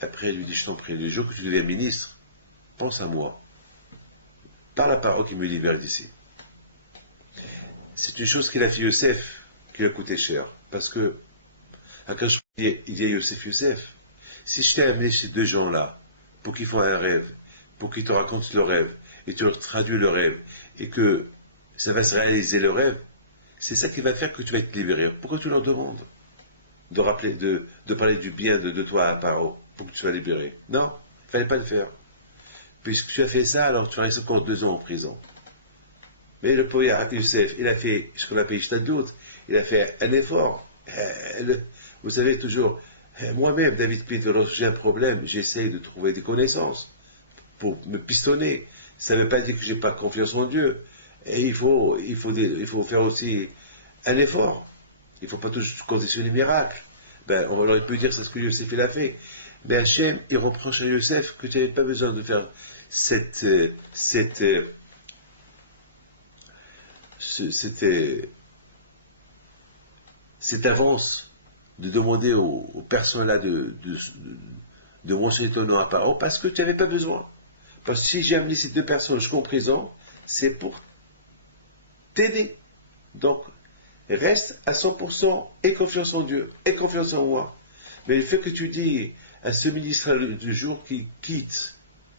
Après, il lui dit, je t'en prie, le jour que tu deviens ministre, pense à moi. Par la parole qui me libère d'ici. C'est une chose qu'il a fait Yosef, qui lui a coûté cher. Parce que, quand il dit à Yosef, si je t'ai amené ces deux gens-là, pour qu'ils font un rêve, pour qu'ils te racontent le rêve, et tu leur traduis le rêve, et que ça va se réaliser le rêve, c'est ça qui va faire que tu vas être libéré. Pourquoi tu leur demandes de parler du bien de toi à Paro, pour que tu sois libéré? Non, il ne fallait pas le faire. Puisque tu as fait ça, alors tu restes encore 2 ans en prison. Mais le pauvre Youssef, il a fait ce qu'on appelle Ishtadlout, il a fait un effort. Vous savez toujours, moi-même, David Pitt, lorsque j'ai un problème, j'essaye de trouver des connaissances pour me pistonner. Ça ne veut pas dire que j'ai pas confiance en Dieu. Et il faut faire aussi un effort. Il ne faut pas toujours compter sur les miracles. Ben, on aurait pu dire c'est ce que Yosef il a fait. Mais Hachem, il reproche à Yosef que tu n'avais pas besoin de faire cette, cette, cette avance de demander aux personnes-là de mentionner ton nom à Paro parce que tu n'avais pas besoin. Parce que si j'ai amené ces deux personnes jusqu'en prison, c'est pour t'aider. Donc, reste à 100% et confiance en Dieu, et confiance en moi. Mais le fait que tu dis à ce ministre du jour qui quitte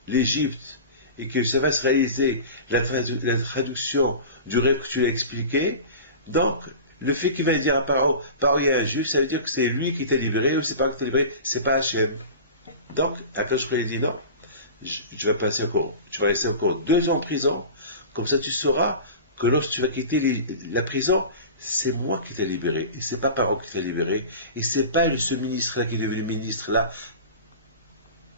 l'Égypte et que ça va se réaliser la traduction du rêve que tu l'as expliqué, donc le fait qu'il va dire à Paro, il y a un juif, ça veut dire que c'est lui qui t'a libéré, ou c'est pas qui t'a libéré, c'est pas Hachem. Donc, Akash lui dit non, tu vas rester encore 2 ans en prison, comme ça tu sauras que lorsque tu vas quitter la prison, c'est moi qui t'ai libéré, et c'est pas Paro qui t'a libéré, et c'est pas ce ministre-là qui est devenu ministre-là,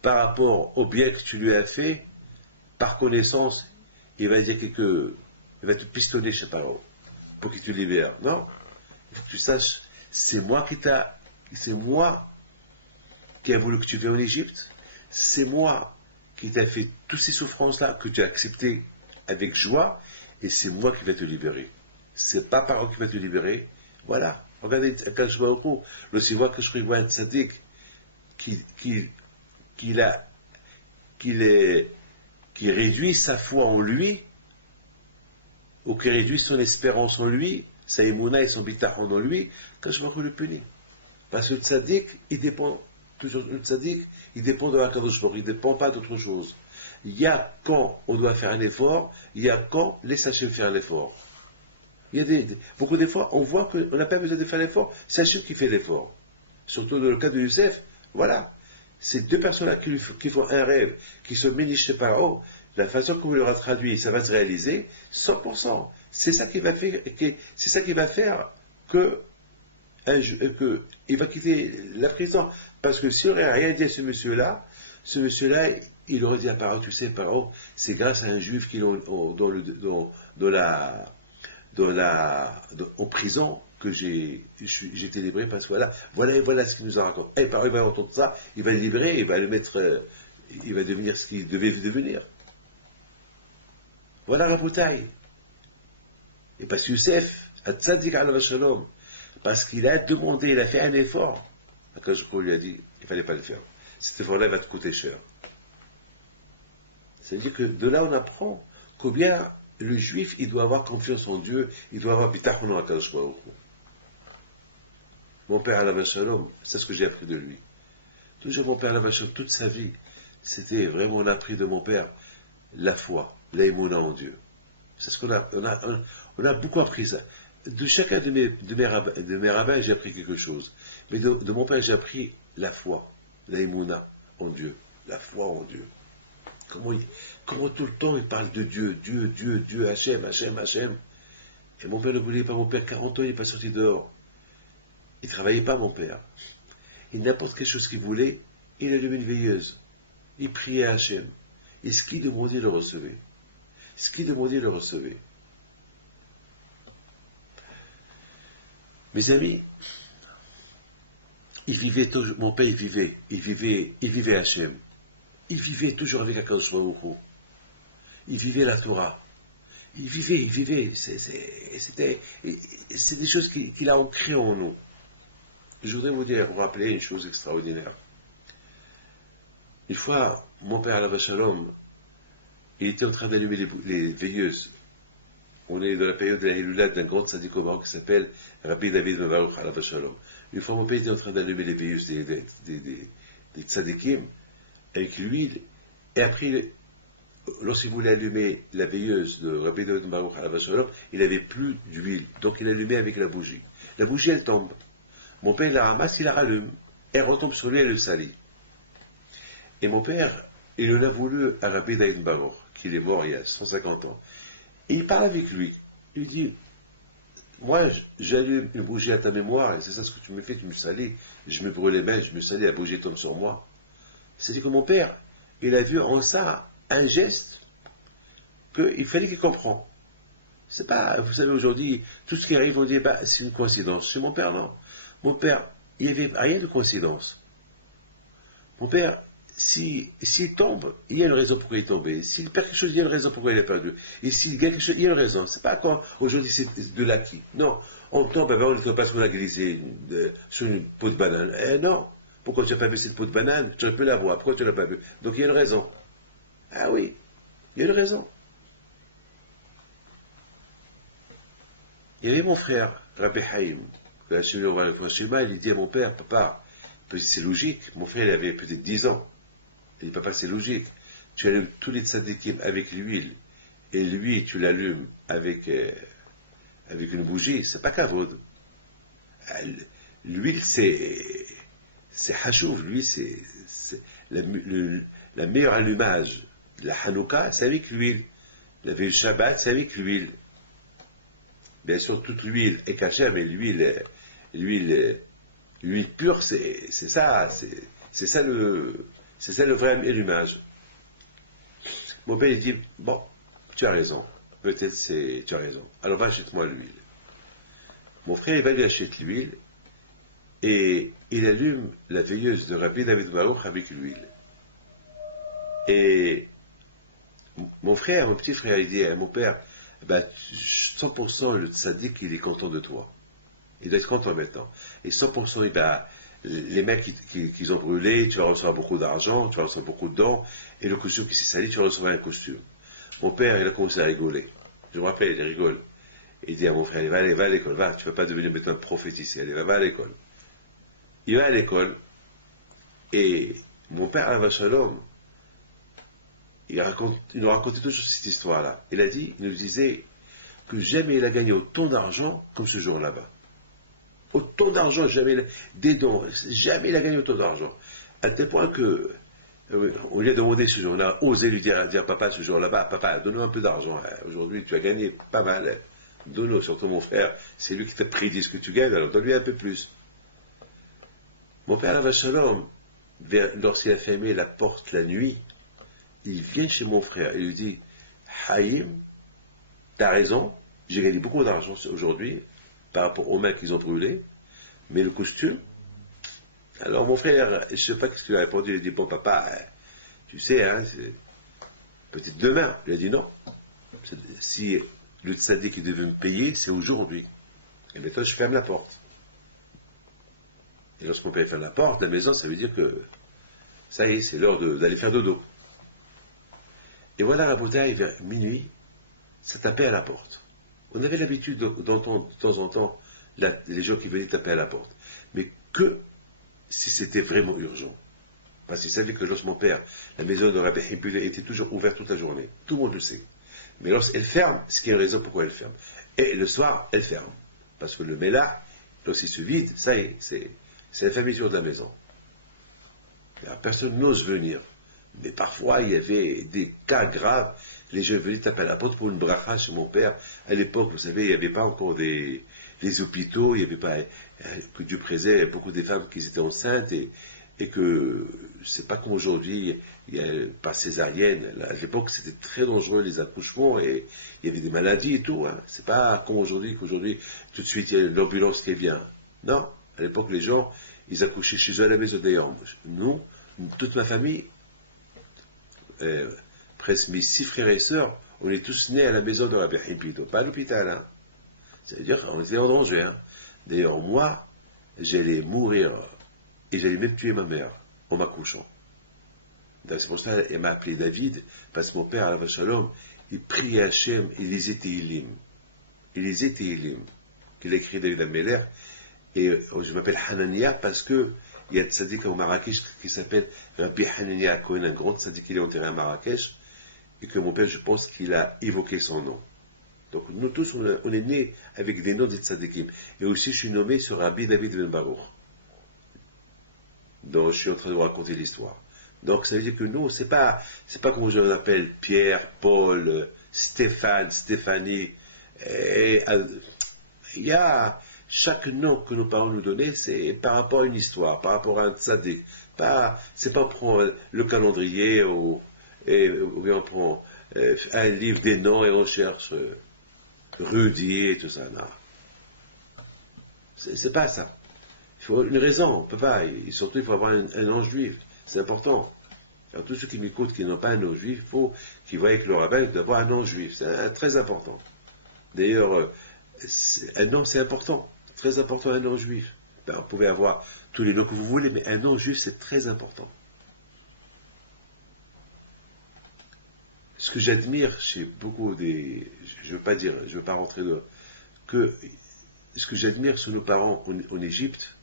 par rapport au bien que tu lui as fait, par connaissance, il va dire il va te pistonner chez Paro, pour qu'il te libère. Non, il faut que tu saches, c'est moi qui a voulu que tu viennes en Égypte, c'est moi qui t'a fait toutes ces souffrances-là, que tu as acceptées avec joie, et c'est moi qui vais te libérer. C'est pas Paro qui va te libérer. Voilà. Regardez, quand je vois au cours, lorsqu'il voit que je vois un tzaddik qui réduit sa foi en lui, ou qui réduit son espérance en lui, sa émouna et son bitachon en lui, quand je vois le punit. Parce que le tzaddik, il dépend de la Kadosh Baruch Hu, il ne dépend pas d'autre chose. Il y a quand on doit faire un effort, il y a quand laisse Hachem faire l'effort. Il y a beaucoup d'efforts, on voit qu'on n'a pas besoin de faire l'effort, c'est Hachem qui fait l'effort. Surtout dans le cas de Youssef, voilà. Ces deux personnes-là qui font un rêve, qui se ministrent chez Paro, la façon qu'on leur a traduit, ça va se réaliser, 100%. C'est ça qui va faire que il va quitter la prison. Parce que s'il n'aurait rien dit à ce monsieur-là, il aurait dit à Paro, tu sais, Paro, c'est grâce à un juif qui est en prison que j'ai été libéré parce que voilà ce qu'il nous a raconté. Et Paro, il va entendre ça, il va le libérer, il va le mettre, il va devenir ce qu'il devait devenir. Voilà la bouteille. Et parce que Youssef, à Tzadik alav shalom, parce qu'il a demandé, il a fait un effort, quand je lui a dit, il ne fallait pas le faire. Cet effort-là va te coûter cher. C'est-à-dire que de là, on apprend combien le juif, il doit avoir confiance en Dieu, il doit avoir bitachon en Akadosh Baruch Hu. Mon père alav shalom, c'est ce que j'ai appris de lui. Toujours mon père alav shalom, toute sa vie, c'était vraiment, on a appris de mon père la foi, l'aïmouna en Dieu. C'est ce qu'on a, on a beaucoup appris ça. De chacun de mes rabbins, j'ai appris quelque chose. Mais de mon père, j'ai appris la foi, l'aïmouna en Dieu, la foi en Dieu. Comment tout le temps il parle de Dieu, Dieu, Dieu, Dieu, Hachem, Hachem, Hachem. Et mon père ne voulait pas, mon père, 40 ans, il n'est pas sorti dehors. Il ne travaillait pas, mon père. Il n'importe quelle chose qu'il voulait, il allumait une veilleuse. Il priait à Hachem. Et ce qu'il demandait, il le recevait. Ce qu'il demandait, il le recevait. Mes amis, mon père, il vivait Hachem. Il vivait toujours avec Akadosh Baruch Hu. Il vivait la Torah. Il vivait. C'est des choses qu'il a ancrées en nous. Je voudrais vous rappeler une chose extraordinaire. Une fois, mon père, alav shalom, il était en train d'allumer les veilleuses. On est dans la période de la Hilula d'un grand tzaddik au Maroc qui s'appelle Rabbi David Mevarouch alav shalom. Une fois, mon père était en train d'allumer les veilleuses des tzaddikim avec l'huile. Et après, lorsqu'il voulait allumer la veilleuse de Rabbi David Mevarouch alav shalom, il n'avait plus d'huile. Donc il allumait avec la bougie. La bougie, elle tombe. Mon père, il la ramasse, il la rallume. Elle retombe sur lui, elle le salit. Et mon père, il en a voulu à Rabbi David Mevarouch, qu'il est mort il y a 150 ans. Et il parle avec lui. Il dit, moi, j'allume une bougie à ta mémoire, et c'est ça ce que tu me fais, tu me salis. Je me brûle les mains, je me salis, la bougie tombe sur moi. C'est-à-dire que mon père, il a vu en ça un geste qu'il fallait qu'il comprenne. C'est pas, vous savez, aujourd'hui, tout ce qui arrive, on dit, bah, c'est une coïncidence. Chez mon père, non. Mon père, il n'y avait rien de coïncidence. Mon père, s'il tombe, il y a une raison pourquoi il est tombé. S'il perd quelque chose, il y a une raison pourquoi il a perdu. Et s'il gagne quelque chose, il y a une raison. C'est pas quand aujourd'hui c'est de l'acquis. Non. On tombe, on ne parce qu'on a glissé sur une peau de banane. Non. Pourquoi tu n'as pas vu cette peau de banane? Tu aurais pu la voir. Pourquoi tu ne l'as pas vue? Donc il y a une raison. Ah oui, il y a une raison. Il y avait mon frère, Rabbi Haïm, il dit à mon père, papa, c'est logique, mon frère il avait peut-être 10 ans. Il dit, papa, c'est logique. Tu allumes tous les tzadikim avec l'huile, et lui, tu l'allumes avec une bougie, c'est pas kavod. L'huile, c'est hachouv, lui, c'est la meilleure allumage. La Hanouka, c'est avec l'huile. La veille Shabbat, c'est avec l'huile. Bien sûr, toute l'huile est cachée, mais l'huile pure, c'est ça, c'est ça le vrai allumage. Mon père, il dit, bon, tu as raison, peut-être tu as raison, alors va achète-moi l'huile. Mon frère, il va lui acheter l'huile, et il allume la veilleuse de Rabbi David Baruch avec l'huile. Et mon petit frère, il dit à mon père, bah, 100% le tzaddik, il est content de toi. Il doit être content maintenant. Et 100%, les mecs qui ont brûlé, tu vas recevoir beaucoup d'argent, tu vas recevoir beaucoup de dons, et le costume qui s'est sali, tu vas recevoir un costume. Mon père, il a commencé à rigoler. Je me rappelle, il rigole. Il dit à mon frère, allez, va à l'école, va, tu ne vas pas devenir maintenant prophète ici, allez, va à l'école. Il va à l'école, et mon père, Alav Shalom, il nous racontait toujours cette histoire-là. Il nous disait que jamais il a gagné autant d'argent comme ce jour là-bas. Autant d'argent, jamais, des dons, jamais il a gagné autant d'argent. À tel point que, on lui a demandé ce jour, on a osé lui dire papa, ce jour là-bas, papa, donne-nous un peu d'argent. Aujourd'hui, tu as gagné pas mal. Donne-nous, surtout mon frère, c'est lui qui t'a prédit ce que tu gagnes, alors donne-lui un peu plus. Mon père, Alav Shalom, lorsqu'il a fermé la porte la nuit, il vient chez mon frère et lui dit, Haïm, t'as raison, j'ai gagné beaucoup d'argent aujourd'hui par rapport aux mains qu'ils ont brûlées, mais le costume. Alors mon frère, je ne sais pas ce qu'il a répondu, il a dit, bon papa, tu sais, hein, peut-être demain. Il a dit non. Si le tzaddik devait me payer, c'est aujourd'hui. Et maintenant je ferme la porte. Et lorsqu'on peut fermer la porte, la maison, ça veut dire que ça y est, c'est l'heure d'aller faire dodo. Et voilà, la bouteille, vers minuit, ça tapait à la porte. On avait l'habitude d'entendre de temps en temps les gens qui venaient taper à la porte. Mais que si c'était vraiment urgent. Parce qu'il savait que lorsque mon père, la maison de Rabbi Hibbule était toujours ouverte toute la journée. Tout le monde le sait. Mais lorsqu'elle ferme, c'est qu'il y a une raison pourquoi elle ferme. Et le soir, elle ferme. Parce que le méla, lorsqu'il se vide, ça y est, c'est la fermeture de la maison. Alors, personne n'ose venir. Mais parfois, il y avait des cas graves. Les gens venaient taper à la porte pour une bracha chez mon père. À l'époque, vous savez, il n'y avait pas encore des hôpitaux, il n'y avait pas, que Dieu préserve, beaucoup de femmes qui étaient enceintes et que c'est pas comme aujourd'hui, il y a pas césarienne. À l'époque, c'était très dangereux les accouchements et il y avait des maladies et tout. Hein. C'est pas comme aujourd'hui, qu'aujourd'hui, tout de suite, il y a l'ambulance qui vient. Non, à l'époque, les gens, ils accouchaient chez eux à la maison. D'ailleurs, nous, toute ma famille, presque mes 6 frères et sœurs, on est tous nés à la maison de Rabbi Hibbule, pas à l'hôpital. Hein. C'est-à-dire qu'on était en danger. Hein. D'ailleurs, moi, j'allais mourir et j'allais même tuer ma mère en m'accouchant. C'est pour ça qu'elle m'a appelé David, parce que mon père, Alav Shalom, il priait Hachem, il lisait Tehillim. Il lisait Tehillim, qu'il a écrit David Ameller. Et je m'appelle Hanania parce que il y a un tzaddik au Marrakech qui s'appelle Rabbi Hanania Cohen, un grand tzaddik qui est enterré à Marrakech, et que mon père, je pense qu'il a évoqué son nom. Donc nous tous, on est nés avec des noms de tzaddikim. Et aussi, je suis nommé sur Rabbi David Ben Baruch, dont je suis en train de vous raconter l'histoire. Donc ça veut dire que nous, c'est pas comme je l'appelle Pierre, Paul, Stéphane, Stéphanie. Il y a chaque nom que nos parents nous donnaient, c'est par rapport à une histoire, par rapport à un tzaddik. C'est pas on prend le calendrier ou bien on prend un livre des noms et on cherche Rudy et tout ça. Non. C'est pas ça. Il faut une raison, on peut pas. Et surtout, il faut avoir un nom juif. C'est important. Alors, tous ceux qui m'écoutent qui n'ont pas un nom juif, il faut qu'ils voient avec le rabbin d'avoir un nom juif. C'est très important. D'ailleurs, un nom, c'est important. Très important, un nom juif. Ben, vous pouvez avoir tous les noms que vous voulez, mais un nom juif, c'est très important. Ce que j'admire chez beaucoup des... Je ne veux pas rentrer dans... Que ce que j'admire sur nos parents en Égypte,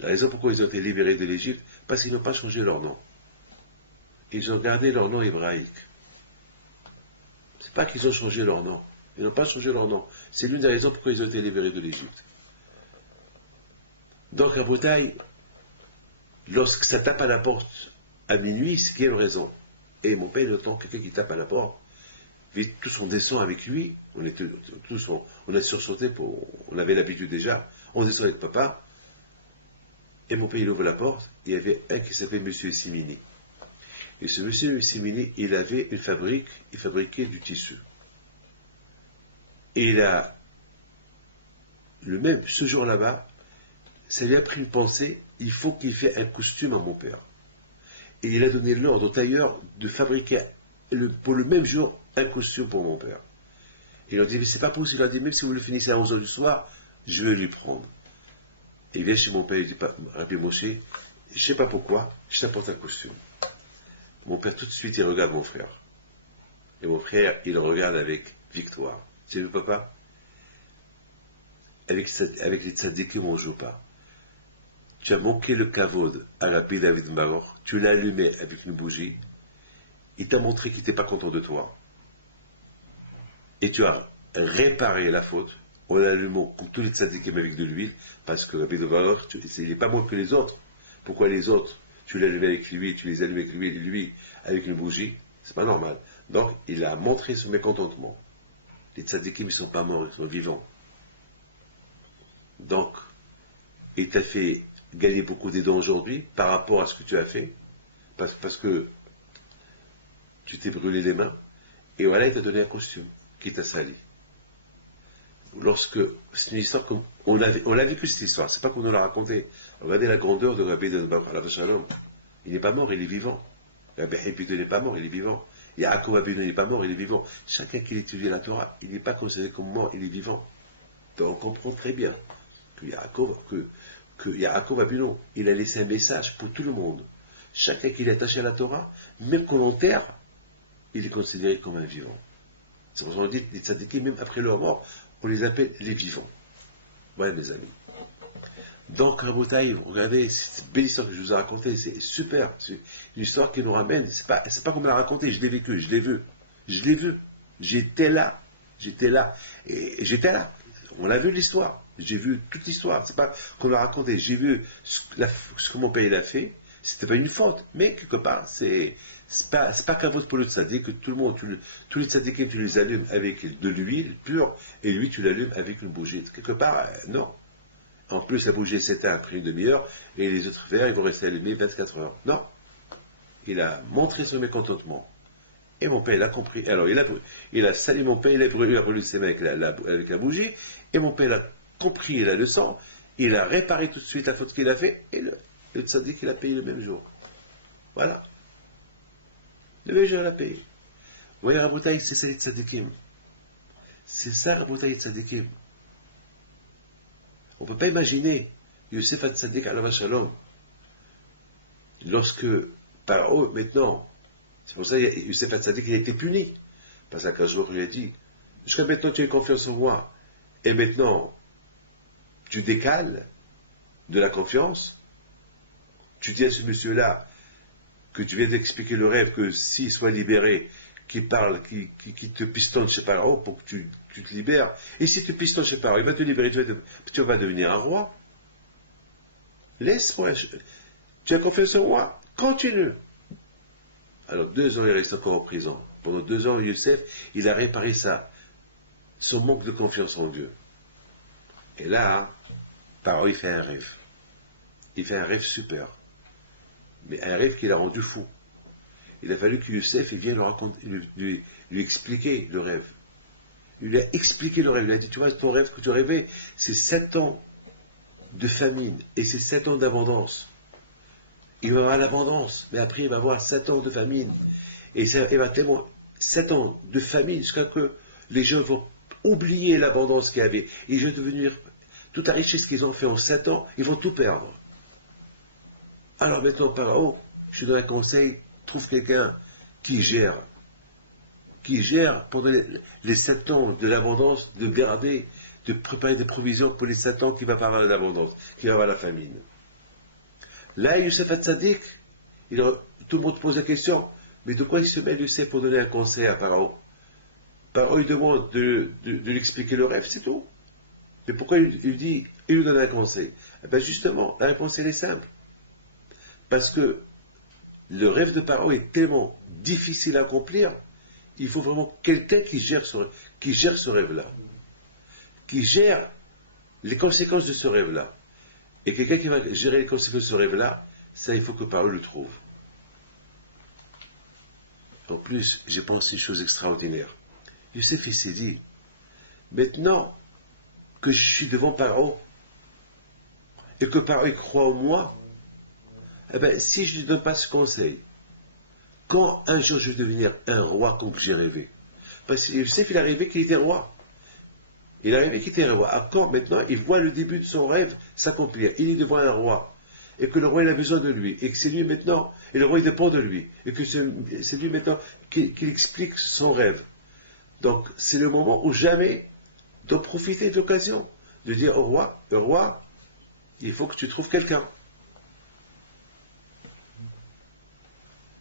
la raison pourquoi ils ont été libérés de l'Égypte, parce qu'ils n'ont pas changé leur nom. Ils ont gardé leur nom hébraïque. C'est pas qu'ils ont changé leur nom. Ils n'ont pas changé leur nom. C'est l'une des raisons pourquoi ils ont été libérés de l'Égypte. Donc, à Bretagne, lorsque ça tape à la porte à minuit, c'est qu'il y a une raison. Et mon père, il entend quelqu'un qui tape à la porte. Vite, tous on descend avec lui. On a sursauté, on avait l'habitude déjà. On descend avec papa. Et mon père, il ouvre la porte. Il y avait un qui s'appelait Monsieur Simini. Et ce Monsieur Simini, il avait une fabrique. Il fabriquait du tissu. Et il a, ce jour là-bas, ça lui a pris une pensée, il faut qu'il fasse un costume à mon père. Et il a donné l'ordre au tailleur de fabriquer pour le même jour un costume pour mon père. Et il a dit, mais c'est pas possible, il a dit, même si vous le finissez à 11h du soir, je vais lui prendre. Et il vient chez mon père, il dit, Rabbi Moshe, je sais pas pourquoi, je t'apporte un costume. Mon père, tout de suite, il regarde mon frère. Et mon frère, il le regarde avec victoire. Tu sais, papa, avec les tzadikim, on ne joue pas. Tu as manqué le kavod à Rabbi David Mahor, tu l'as allumé avec une bougie, il t'a montré qu'il n'était pas content de toi. Et tu as réparé la faute en allumant comme tous les tzadikim avec de l'huile, parce que Rabbi David Mahor, il n'est pas moins que les autres. Pourquoi les autres, tu l'allumes avec l'huile, tu les allumes avec l'huile et lui avec une bougie? C'est pas normal. Donc, il a montré son mécontentement. Les tzadikim, ils ne sont pas morts, ils sont vivants. Donc, il t'a fait gagner beaucoup d'aidants aujourd'hui par rapport à ce que tu as fait, parce que tu t'es brûlé les mains, et voilà, il t'a donné un costume qui t'a sali. C'est une histoire comme, on l'a vécu cette histoire, c'est pas qu'on nous l'a raconté. Regardez la grandeur de Rabbi Denbach, il n'est pas mort, il est vivant. Rabbi Hippolyte n'est pas mort, il est vivant. Yaakov Abinu n'est pas mort, il est vivant. Chacun qui étudie la Torah, il n'est pas considéré comme mort, il est vivant. Donc on comprend très bien que Yaakov Abinu, il a laissé un message pour tout le monde. Chacun qui est attaché à la Torah, même qu'on l'enterre, il est considéré comme un vivant. C'est pour ça qu'on dit, les tzadikim, même après leur mort, on les appelle les vivants. Voilà, mes amis. Donc, Rabotaï, regardez, cette belle histoire que je vous ai racontée, c'est super. C'est une histoire qui nous ramène. C'est pas comme la raconter, je l'ai vécu, je l'ai vu. J'étais là. Et j'étais là. On a vu l'histoire. J'ai vu toute l'histoire. C'est pas qu'on l'a raconté. J'ai vu ce que mon père il a fait. C'était pas une faute. Mais quelque part, c'est pas qu'un vote pour le tzaddik, que tout le monde, tous les tzaddikim, tu les allumes avec de l'huile pure, et lui, tu l'allumes avec une bougie. Quelque part, non. En plus, la bougie s'éteint après une demi-heure, et les autres verres, ils vont rester allumés 24 heures. Non. Il a montré son mécontentement. Et mon père, il a compris. Alors, il a sali mon père, il a brûlé ses mains avec la bougie, et mon père, il a compris, il a le sang, il a réparé tout de suite la faute qu'il a fait, et le tzaddik, il a payé le même jour. Voilà. Le même jour, il a payé. Vous voyez, Rabotaï, c'est ça les tzaddikim. C'est ça, Rabotaï, les tzaddikim. On ne peut pas imaginer Yosef Hatzadik Alav Shalom lorsque Paro, maintenant, c'est pour ça que Yosef Hatzadik il a été puni. Parce qu'un jour, il a dit, jusqu'à maintenant tu as confiance en moi, et maintenant tu décales de la confiance, tu dis à ce monsieur-là que tu viens d'expliquer le rêve, que s'il soit libéré, qui parle, qui te pistonne chez Paro pour que tu te libères, et si tu pistonnes chez Paro, il va te libérer, tu vas devenir un roi. Laisse-moi, tu as confiance en moi, continue. Alors 2 ans, il reste encore en prison. Pendant 2 ans, Youssef, il a réparé son manque de confiance en Dieu. Et là, Paro, il fait un rêve. Il fait un rêve super. Mais un rêve qui l'a rendu fou. il a fallu que Youssef vienne lui expliquer le rêve. Il lui a expliqué le rêve. Il lui a dit, tu vois, ton rêve que tu rêvais, c'est 7 ans de famine et c'est 7 ans d'abondance. Il va avoir l'abondance, mais après il va avoir 7 ans de famine. Et ça, il va tellement 7 ans de famine jusqu'à que les gens vont oublier l'abondance qu'il y avait. Ils vont devenir toute la richesse qu'ils ont fait en 7 ans, ils vont tout perdre. Alors maintenant, Pharaon, je te donne un conseil, trouve quelqu'un qui gère pendant les 7 ans de l'abondance, de garder, de préparer des provisions pour les 7 ans qui va pas avoir l'abondance, qui va avoir la famine. Là, Youssef Hatzadik, tout le monde pose la question, mais de quoi il se met Youssef pour donner un conseil à Pharaon? Pharaon lui demande de lui expliquer le rêve, c'est tout. Mais pourquoi il lui donne un conseil? Eh bien justement, la réponse elle est simple. Parce que le rêve de Pharaon est tellement difficile à accomplir, il faut vraiment quelqu'un qui gère ce rêve-là, qui gère les conséquences de ce rêve-là. Et quelqu'un qui va gérer les conséquences de ce rêve-là, ça, il faut que Pharaon le trouve. En plus, j'ai pensé une chose extraordinaire. Youssef, il s'est dit, maintenant que je suis devant Pharaon, et que Pharaon croit en moi, eh bien, si je ne lui donne pas ce conseil, quand un jour je vais devenir un roi comme j'ai rêvé, parce que Youssef, il a rêvé qu'il était roi. Il a rêvé qu'il était un roi. À quand maintenant, il voit le début de son rêve s'accomplir. Il est devant un roi. Et que le roi il a besoin de lui. Et que c'est lui maintenant, et le roi il dépend de lui. Et que c'est lui maintenant qui explique son rêve. Donc c'est le moment où jamais de profiter de l'occasion. De dire au roi, il faut que tu trouves quelqu'un.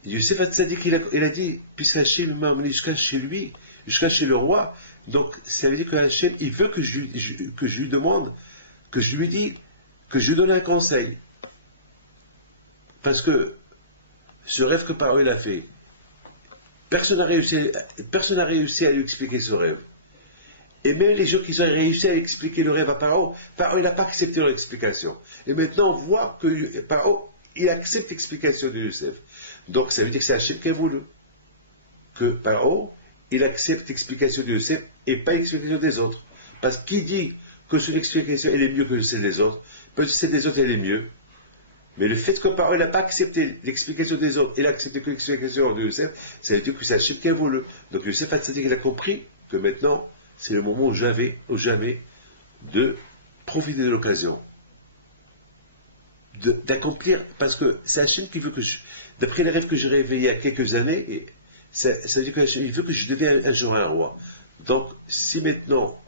Youssef Hatzadik, il a dit, puisqu'Hachem m'a emmené jusqu'à chez lui, jusqu'à chez le roi, donc ça veut dire que Hachem, il veut que je lui demande, que je lui dise, que je lui donne un conseil. Parce que ce rêve que Pharaon a fait, personne n'a réussi à lui expliquer ce rêve. Et même les gens qui ont réussi à expliquer le rêve à Pharaon, Pharaon n'a pas accepté leur explication. Et maintenant on voit que Pharaon, il accepte l'explication de Youssef. Donc ça veut dire que c'est Hachem qui a voulu. Que Pharaon, il accepte l'explication de Youssef et pas l'explication des autres. Parce qu'il dit que son explication elle est mieux que celle des autres, peut-être celle des autres elle est mieux. Mais le fait que Pharaon n'a pas accepté l'explication des autres, il a accepté que l'explication de Youssef, ça veut dire que c'est Hachem qui a voulu. Donc Youssef il a compris que maintenant, c'est le moment où jamais de profiter de l'occasion. D'accomplir, parce que c'est Hachem qui veut que d'après les rêves que j'ai rêvés il y a quelques années, ça veut dire que Hachem, il veut que je devienne un jour un roi. Donc, si maintenant,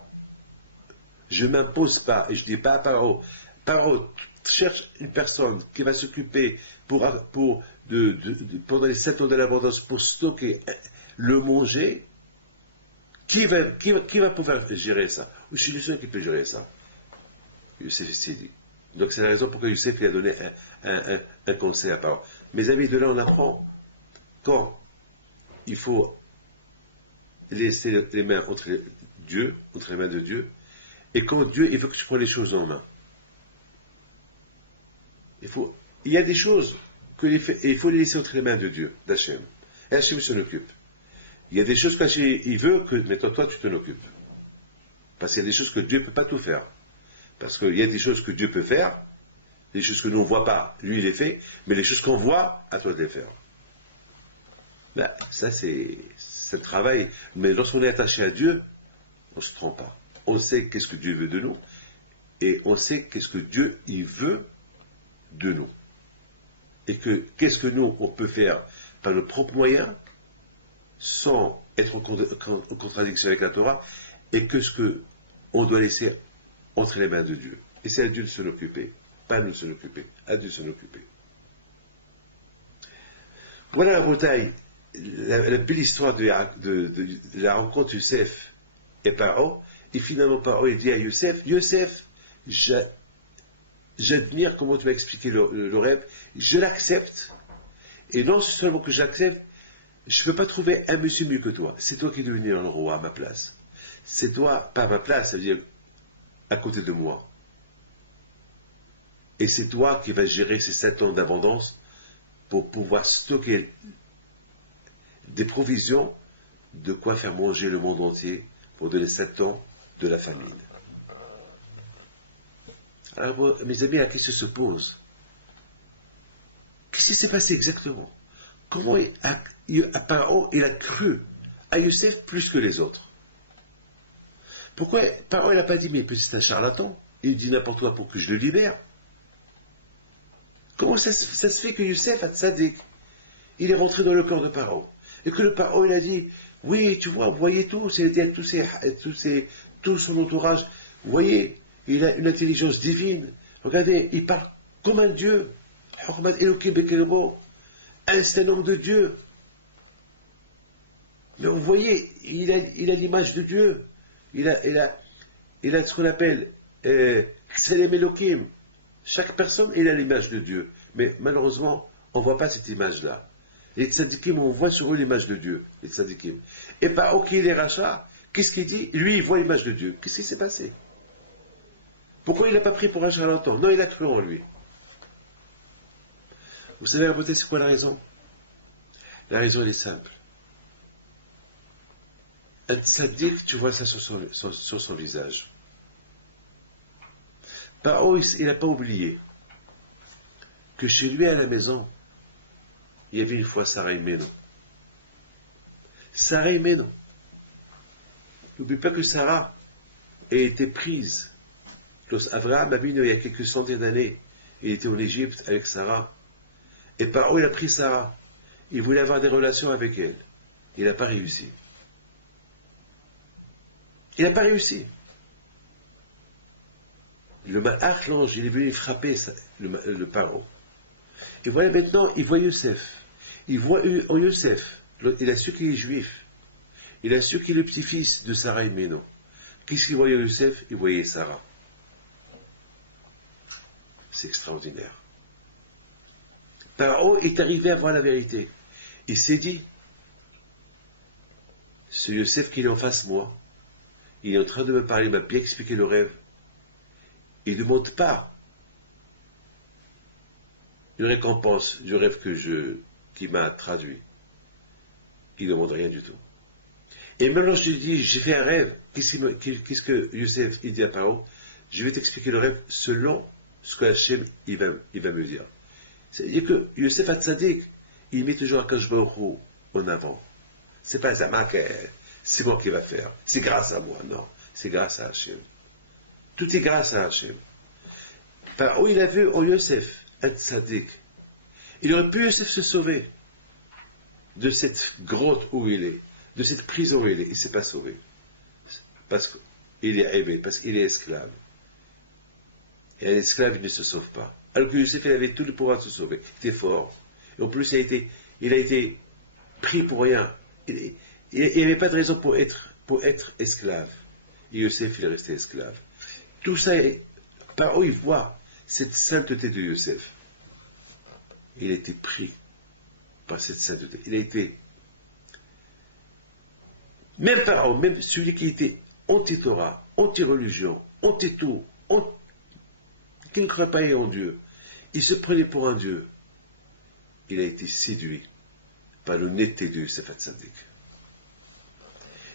je ne m'impose pas, et je ne dis pas à Pharaon, cherche une personne qui va s'occuper pendant les 7 ans de l'abondance pour stocker le manger, qui va pouvoir gérer ça? Ou je suis le seul qui peut gérer ça? Youssef dit. Donc c'est la raison pour laquelle Youssef lui a donné un conseil à Pharaon. Mes amis, de là on apprend quand il faut laisser les mains entre les mains de Dieu, et quand Dieu il veut que tu prennes les choses en main. Il y a des choses il faut les laisser entre les mains de Dieu, d'Hachem. Et Hachem s'en occupe. Il y a des choses qu'il veut que maintenant toi tu t'en occupes. Parce qu'il y a des choses que Dieu ne peut pas tout faire. Parce qu'il y a des choses que Dieu peut faire, des choses que nous ne voit pas, lui il les fait, mais les choses qu'on voit, à toi de les faire. Ben, ça c'est le travail. Mais lorsqu'on est attaché à Dieu, on ne se trompe pas. On sait qu'est-ce que Dieu veut de nous, et on sait qu'est-ce que Dieu il veut de nous. Et qu'est-ce que nous on peut faire par nos propres moyens, sans être en contradiction avec la Torah, et que ce qu'on doit laisser entre les mains de Dieu. Et c'est à Dieu de s'en occuper, pas à nous de s'en occuper, à Dieu de s'en occuper. Voilà la bataille, la belle histoire de la rencontre de Youssef et Pharaon. Et finalement, Pharaon il dit à Youssef, j'admire comment tu m'as expliqué le rêve, je l'accepte, et non seulement que j'accepte, je ne peux pas trouver un monsieur mieux que toi. C'est toi qui es devenu un roi à ma place. C'est toi, pas à ma place, ça veut dire à côté de moi. Et c'est toi qui vas gérer ces 7 ans d'abondance pour pouvoir stocker des provisions, de quoi faire manger le monde entier pour donner 7 ans de la famine. Alors, mes amis, la question se pose. Qu'est-ce qui s'est passé exactement? Comment Pharaon, il a cru à Youssef plus que les autres? Pourquoi Pharaon, il n'a pas dit, mais c'est un charlatan, il dit n'importe quoi pour que je le libère? Comment ça se fait que Youssef Hatzadik, il est rentré dans le corps de Pharaon? Et que le Pharaon, il a dit, oui, tu vois, vous voyez tout, tout son entourage, vous voyez, il a une intelligence divine. Regardez, il parle comme un dieu. C'est un homme de Dieu. Mais vous voyez, il a l'image de Dieu. Il a ce qu'on appelle Tselem Elokim. Chaque personne, il a l'image de Dieu. Mais malheureusement, on ne voit pas cette image-là. Les tzadikim, on voit sur eux l'image de Dieu, les tzadikim. Et par ok, les rachats, qu'est-ce qu'il dit? Lui, il voit l'image de Dieu. Qu'est-ce qui s'est passé? Pourquoi il n'a pas pris pour un charlatan? Non, il a cru en lui. Vous savez, à c'est quoi la raison? La raison, elle est simple. Un tzaddik, tu vois ça sur son visage. Paro, il n'a pas oublié que chez lui à la maison, il y avait une fois Sarah et Ménon. Sarah et Ménon. N'oublie pas que Sarah a été prise. Abraham a vu il y a quelques centaines d'années, il était en Égypte avec Sarah. Et Paro, il a pris Sarah. Il voulait avoir des relations avec elle. Il n'a pas réussi. Il n'a pas réussi. Le malach, l'ange, il est venu frapper le Paro. Et voilà maintenant, il voit Youssef. Il voit en Youssef. Il a su qu'il est juif. Il a su qu'il est le petit-fils de Sarah et Ménon. Qu'est-ce qu'il voyait en Youssef? Il voyait Sarah. C'est extraordinaire. Paro est arrivé à voir la vérité. Il s'est dit, ce Youssef qui est en face de moi, il est en train de me parler, il m'a bien expliqué le rêve. Il ne demande pas une récompense du rêve qui m'a traduit. Il ne demande rien du tout. Et maintenant je te dis, j'ai fait un rêve. Qu'est-ce que Youssef il dit à Paro? Je vais t'expliquer le rêve selon ce que Hachem il va me dire. C'est-à-dire que Youssef Hatzadik, il met toujours Akadosh Baruch Hu en avant. C'est pas Zama que c'est moi qui va faire. C'est grâce à moi. Non, c'est grâce à Hachem. Tout est grâce à Hachem. Pharaon, il a vu en Youssef Hatzadik. Il aurait pu Youssef se sauver de cette grotte où il est, de cette prison où il est. Il ne s'est pas sauvé. Parce qu'il est aimé, parce qu'il est esclave. Et un esclave, il ne se sauve pas. Alors que Youssef, il avait tout le pouvoir de se sauver. Il était fort. Et en plus, il a été pris pour rien. Il n'y avait pas de raison pour être esclave. Et Youssef, il est resté esclave. Tout ça, par où il voit cette sainteté de Youssef. Il a été pris par cette sainteté. Il a été, même Pharaon, même celui qui était anti-Torah, anti-religion, anti-tout, qui ne croit pas en Dieu, il se prenait pour un Dieu. Il a été séduit par l'honnêteté de Youssef Hatzadik.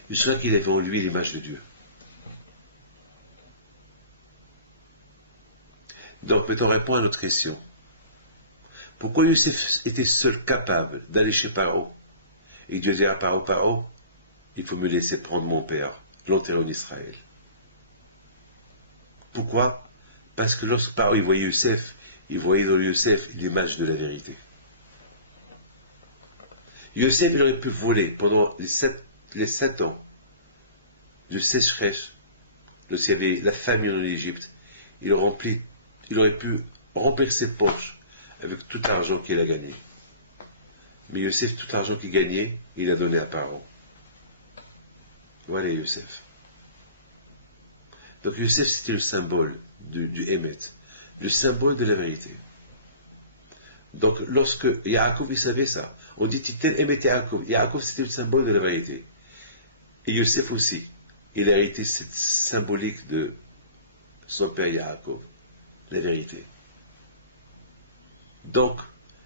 Il sera qu'il avait en lui l'image de Dieu. Donc, maintenant, on répond à notre question. Pourquoi Youssef était seul capable d'aller chez Pharaon? Et Dieu dit à Pharaon, il faut me laisser prendre mon père, l'enterrer en Israël. Pourquoi? Parce que lorsque Pharaon il voyait Youssef, il voyait dans Youssef l'image de la vérité. Youssef, il aurait pu voler pendant les 7 ans de sécheresse, lorsqu'il y avait la famine en Égypte, il aurait pu remplir ses poches avec tout l'argent qu'il a gagné. Mais Youssef, tout l'argent qu'il gagnait, il a donné à Pharaon. Voilà Youssef. Donc Youssef, c'était le symbole du Hémet, le symbole de la vérité. Donc lorsque Yaakov, il savait ça, on dit Titel Hémet Yaakov. Yaakov, c'était le symbole de la vérité. Et Youssef aussi, il a hérité cette symbolique de son père Yaakov, la vérité. Donc,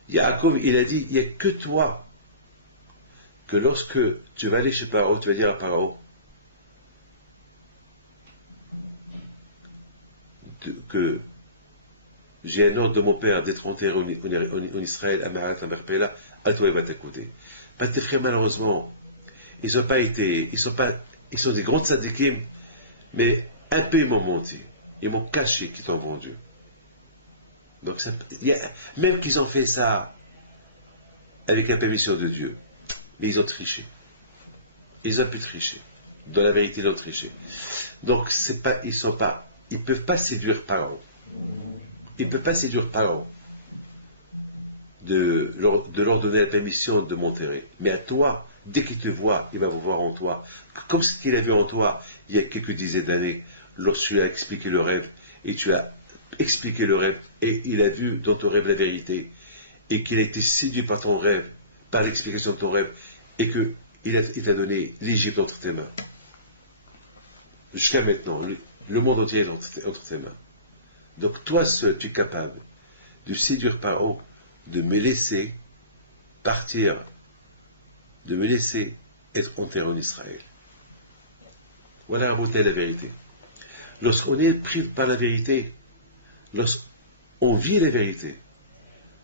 Yaakov, il a dit, il n'y a que toi que lorsque tu vas aller chez Pharaon, tu vas dire à Pharaon que j'ai un ordre de mon père d'être enterré en Israël, à Marat, à Merpela, à toi il va t'écouter. Parce que tes frères, malheureusement, ils sont des grands tzadikim, mais un peu ils m'ont menti. Ils m'ont caché qu'ils t'ont vendu. Donc, même qu'ils ont fait ça avec la permission de Dieu, mais ils ont triché. Ils ont pu tricher. Dans la vérité, ils ont triché. Donc, ils ne peuvent pas séduire Pharaon. Ils ne peuvent pas séduire Pharaon de leur donner la permission de m'enterrer. Mais à toi, dès qu'il te voit, il va vous voir en toi. Comme ce qu'il a vu en toi il y a quelques dizaines d'années, lorsque tu as expliqué le rêve, et tu as expliqué le rêve, et il a vu dans ton rêve la vérité, et qu'il a été séduit par ton rêve, par l'explication de ton rêve, et qu'il t'a donné l'Égypte entre tes mains. Jusqu'à maintenant, le monde entier est entre tes mains. Donc toi seul, tu es capable de séduire Pharaon, de me laisser partir, de me laisser être enterré en Israël. Voilà la vérité. Lorsqu'on est pris par la vérité, lorsqu'on vit la vérité,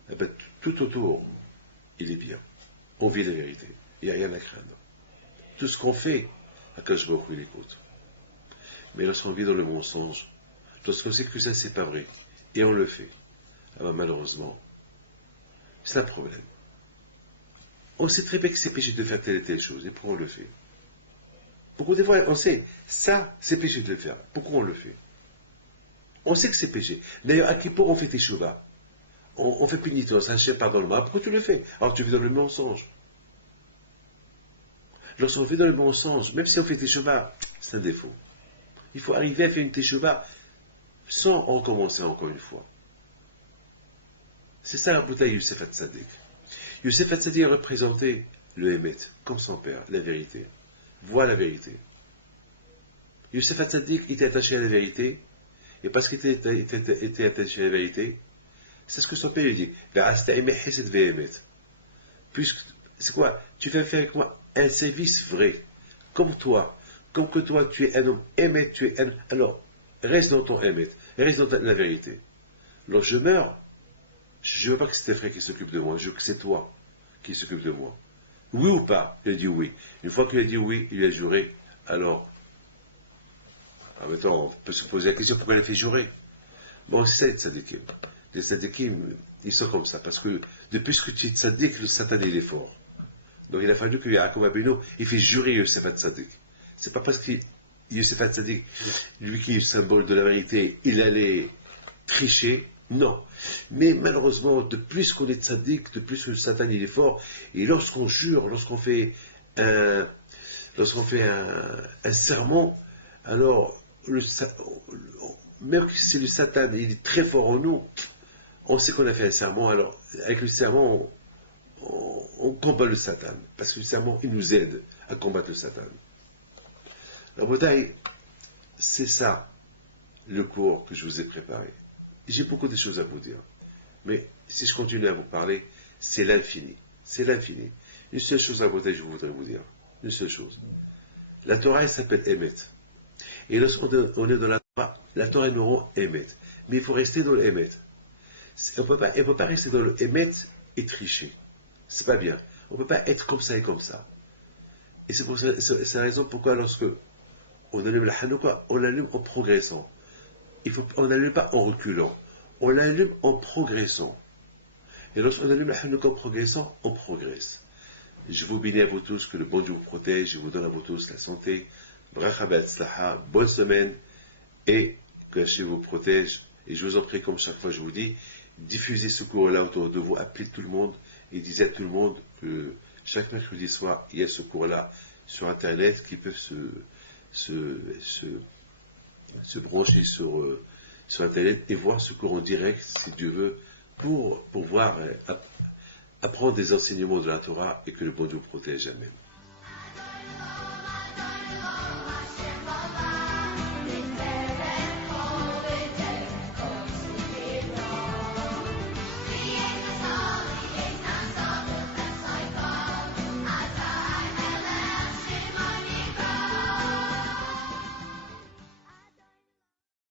eh bien, tout autour, il est bien. On vit la vérité. Il n'y a rien à craindre. Tout ce qu'on fait, Akash Baruch Hu, il écoute. Mais lorsqu'on vit dans le mensonge, lorsqu'on sait que ça, c'est pas vrai, et on le fait, ah ben, malheureusement, c'est un problème. On sait très bien que c'est péché de faire telle et telle chose, et pourquoi on le fait? Pourquoi des fois, on sait, ça, c'est péché de le faire. Pourquoi on le fait? On sait que c'est péché. D'ailleurs, à Kippour, on fait teshuva. On fait pénitence, Hachem pardonne-moi. Pourquoi tu le fais? Alors tu vis dans le mensonge. Lorsqu'on vit dans le mensonge, même si on fait teshuva, c'est un défaut. Il faut arriver à faire une teshuva sans recommencer encore une fois. C'est ça la bouteille Youssef Hatzadik. Youssef Hatzadik a représenté le Hémet, comme son père, la vérité. Vois la vérité. Youssef Hatzadik était attaché à la vérité, et parce qu'il était attaché à la vérité, c'est ce que son père lui dit. Puisque, c'est quoi? Tu vas faire avec moi un service vrai, comme toi. Comme que toi, tu es un homme Hémet, tu es un... Alors, reste dans ton Hémet, reste dans la vérité. Lorsque je meurs, je ne veux pas que c'est tes frères qui s'occupent de moi, je veux que c'est toi qui s'occupe de moi. Oui ou pas? Il a dit oui. Une fois qu'il a dit oui, il a juré. Alors, maintenant, on peut se poser la question pourquoi il a fait jurer. Bon, c'est ça les tzadikim. Les tzadikim, ils sont comme ça, parce que depuis que tu es tzadik, le satan il est fort. Donc il a fallu que Yaakov Abinu, il fait jurer Yosef Hatzadik. C'est pas parce que Yosef Hatzadik, lui qui est le symbole de la vérité, il allait tricher. Non. Mais malheureusement, de plus qu'on est tzaddik, de plus que le satan il est fort, et lorsqu'on jure, lorsqu'on fait un serment, alors, même si le satan il est très fort en nous, on sait qu'on a fait un serment, alors avec le serment, on combat le satan, parce que le serment il nous aide à combattre le satan. La bataille, c'est ça le cours que je vous ai préparé. J'ai beaucoup de choses à vous dire. Mais si je continue à vous parler, c'est l'infini. C'est l'infini. Une seule chose à voter, je voudrais vous dire. Une seule chose. La Torah, elle s'appelle Emet. Et lorsqu'on est dans la Torah est numéro Emet. Mais il faut rester dans le Emet. On ne peut pas rester dans le Emet et tricher. C'est pas bien. On ne peut pas être comme ça et comme ça. Et c'est la raison pourquoi lorsque on allume la Hanouka, on l'allume en progressant. On n'allume pas en reculant, on l'allume en progressant. Et lorsqu'on allume la Hanouka en progressant, on progresse. Je vous bénis à vous tous, que le bon Dieu vous protège, je vous donne à vous tous la santé, bracha be'atzlacha, bonne semaine, et que Hachem vous protège. Et je vous en prie, comme chaque fois je vous dis, diffusez ce cours-là autour de vous, appelez tout le monde, et dites à tout le monde que chaque mercredi soir, il y a ce cours-là sur Internet qui peut se brancher sur Internet et voir ce cours en direct, si Dieu veut, pour pouvoir apprendre des enseignements de la Torah et que le bon Dieu protège. Amen.